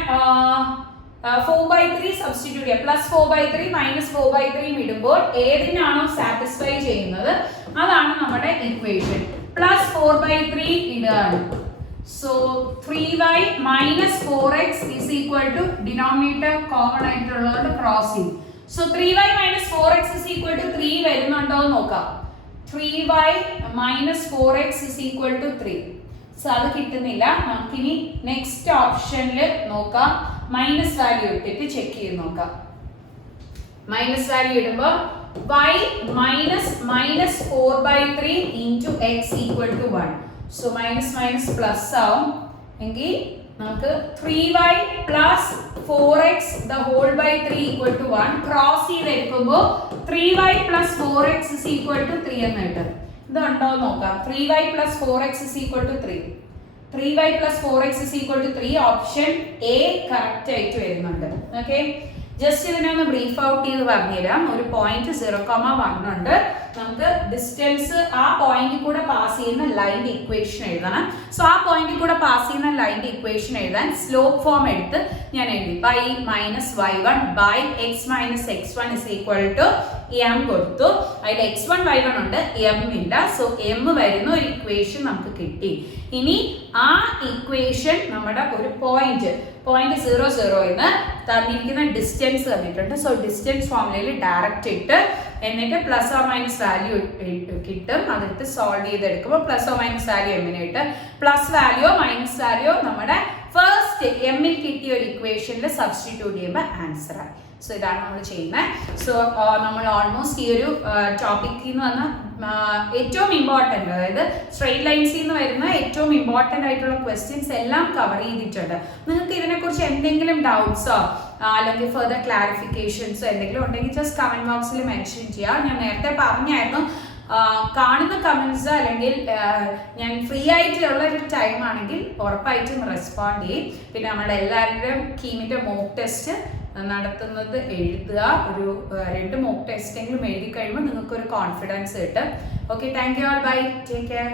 4/3 സബ്സ്റ്റിറ്റ്യൂട്ട് ചെയ്യുക. +4/3 -4/3 ഇടുമ്പോൾ ഏതിനാണോ സാറ്റിസ്ഫൈ ചെയ്യുന്നത് അതാണ് നമ്മുടെ ഇക്വേഷൻ. +4/3 ഇടുകയാണ്. So 3y - 4x is equal to denominator common ആയിട്ടുള്ളതുകൊണ്ട് ക്രോസ് ചെയ്യും. So 3y - 4x is equal to 3 വരുന്നുണ്ടോ എന്ന് നോക്കാം. 3y - 4x is equal to 3. So അത് കിട്ടുന്നില്ല. നമുക്കിനി നെക്സ്റ്റ് ഓപ്ഷനിൽ നോക്കാം. മൈനസ് വാല്യൂ ഇട്ടിട്ട് ചെക്ക് ചെയ്ത് നോക്കാം. മൈനസ് വാല്യൂ ഇടുമ്പോൾ y -4/3 into x equal to 1. So minus plus ആവും. എങ്കിൽ നമുക്ക് 3y plus 4x the whole by 3 equal to 1 cross ചെയ്തെടുക്കുമ്പോൾ 3y plus 4x is equal to 3 എന്ന് കിട്ടും. ഇതുണ്ടോ നോക്കാം. 3y plus 4x is equal to 3. 3y plus 4x is equal to 3. Option A correct ആയിട്ട് വരുന്നുണ്ട്. ഓക്കെ, ജസ്റ്റ് ഇതിനെ ഒന്ന് ബ്രീഫ് ഔട്ട് ചെയ്ത് പറഞ്ഞുതരാം. ഒരു പോയിന്റ് 0,1 ഉണ്ട്. നമുക്ക് ഡിസ്റ്റൻസ് ആ പോയിന്റിൽ കൂടെ പാസ് ചെയ്യുന്ന ലൈൻ്റെ ഇക്വേഷൻ എഴുതണം. സോ ആ പോയിന്റിൽ കൂടെ പാസ് ചെയ്യുന്ന ലൈൻ്റെ ഇക്വേഷൻ എഴുതാൻ സ്ലോപ്പ് ഫോം എടുത്ത് ഞാൻ എഴുതി. y - y1 by x - x1 is equal to m കൊടുത്തു. അതിൽ x1 y1 ഉണ്ട്, m ഇല്ല. സോ m വരുന്ന ഒരു ഇക്വേഷൻ നമുക്ക് കിട്ടി. ഇനി ആ ഇക്വേഷൻ നമ്മുടെ ഒരു പോയിന്റ് 0 0 എന്ന് തന്നിരിക്കുന്ന ഡിസ്റ്റൻസ് തന്നിട്ടുണ്ട്. സോ ഡിസ്റ്റൻസ് ഫോർമുലയിൽ ഡയറക്റ്റ് ഇട്ട് എന്നിട്ട് പ്ലസ് ഓർ മൈനസ് വാല്യൂ കിട്ടും. അതിട്ട് സോൾവ് ചെയ്തെടുക്കുമ്പോൾ പ്ലസ് ഓർ മൈനസ് വാല്യൂ എമ്മിനെ ഇട്ട് പ്ലസ് വാല്യൂ മൈനസ് വാല്യൂ നമ്മുടെ ഫസ്റ്റ് ഫസ്റ്റ് എമ്മിൽ കിട്ടിയ ഒരു ഇക്വേഷനിൽ സബ്സ്റ്റിറ്റ്യൂട്ട് ചെയ്യുമ്പോൾ ആൻസർ ആയി. സോ ഇതാണ് നമ്മൾ ചെയ്യുന്നത്. സോ നമ്മൾ ഓൾമോസ്റ്റ് ഈ ഒരു ടോപ്പിക്കിൽ നിന്ന് വന്ന ഏറ്റവും ഇമ്പോർട്ടൻ്റ്, അതായത് സ്ട്രെയിറ്റ് ലൈൻസിൽ നിന്ന് വരുന്ന ഏറ്റവും ഇമ്പോർട്ടൻ്റ് ആയിട്ടുള്ള ക്വസ്റ്റ്യൻസ് എല്ലാം കവർ ചെയ്തിട്ടുണ്ട്. നിങ്ങൾക്ക് ഇതിനെക്കുറിച്ച് എന്തെങ്കിലും ഡൗട്ട്സോ അല്ലെങ്കിൽ ഫർദർ ക്ലാരിഫിക്കേഷൻസോ എന്തെങ്കിലും ഉണ്ടെങ്കിൽ ജസ്റ്റ് കമൻറ്റ് ബോക്സിൽ മെൻഷൻ ചെയ്യുക. ഞാൻ നേരത്തെ പറഞ്ഞായിരുന്നു, കാണുന്ന കമൻസ് അല്ലെങ്കിൽ ഞാൻ ഫ്രീ ആയിട്ടുള്ള ഒരു ടൈം ആണെങ്കിൽ ഉറപ്പായിട്ടും റെസ്പോണ്ട് ചെയ്യും. പിന്നെ നമ്മുടെ എല്ലാവരുടെയും കീമിൻ്റെ മോക്ക് ടെസ്റ്റ് നടത്തുന്നത് എഴുതുക. ഒരു 2 മോക്ക് ടെസ്റ്റെങ്കിലും എഴുതി കഴിയുമ്പോൾ നിങ്ങൾക്കൊരു കോൺഫിഡൻസ് കിട്ടും. Okay, thank you all, bye, take care.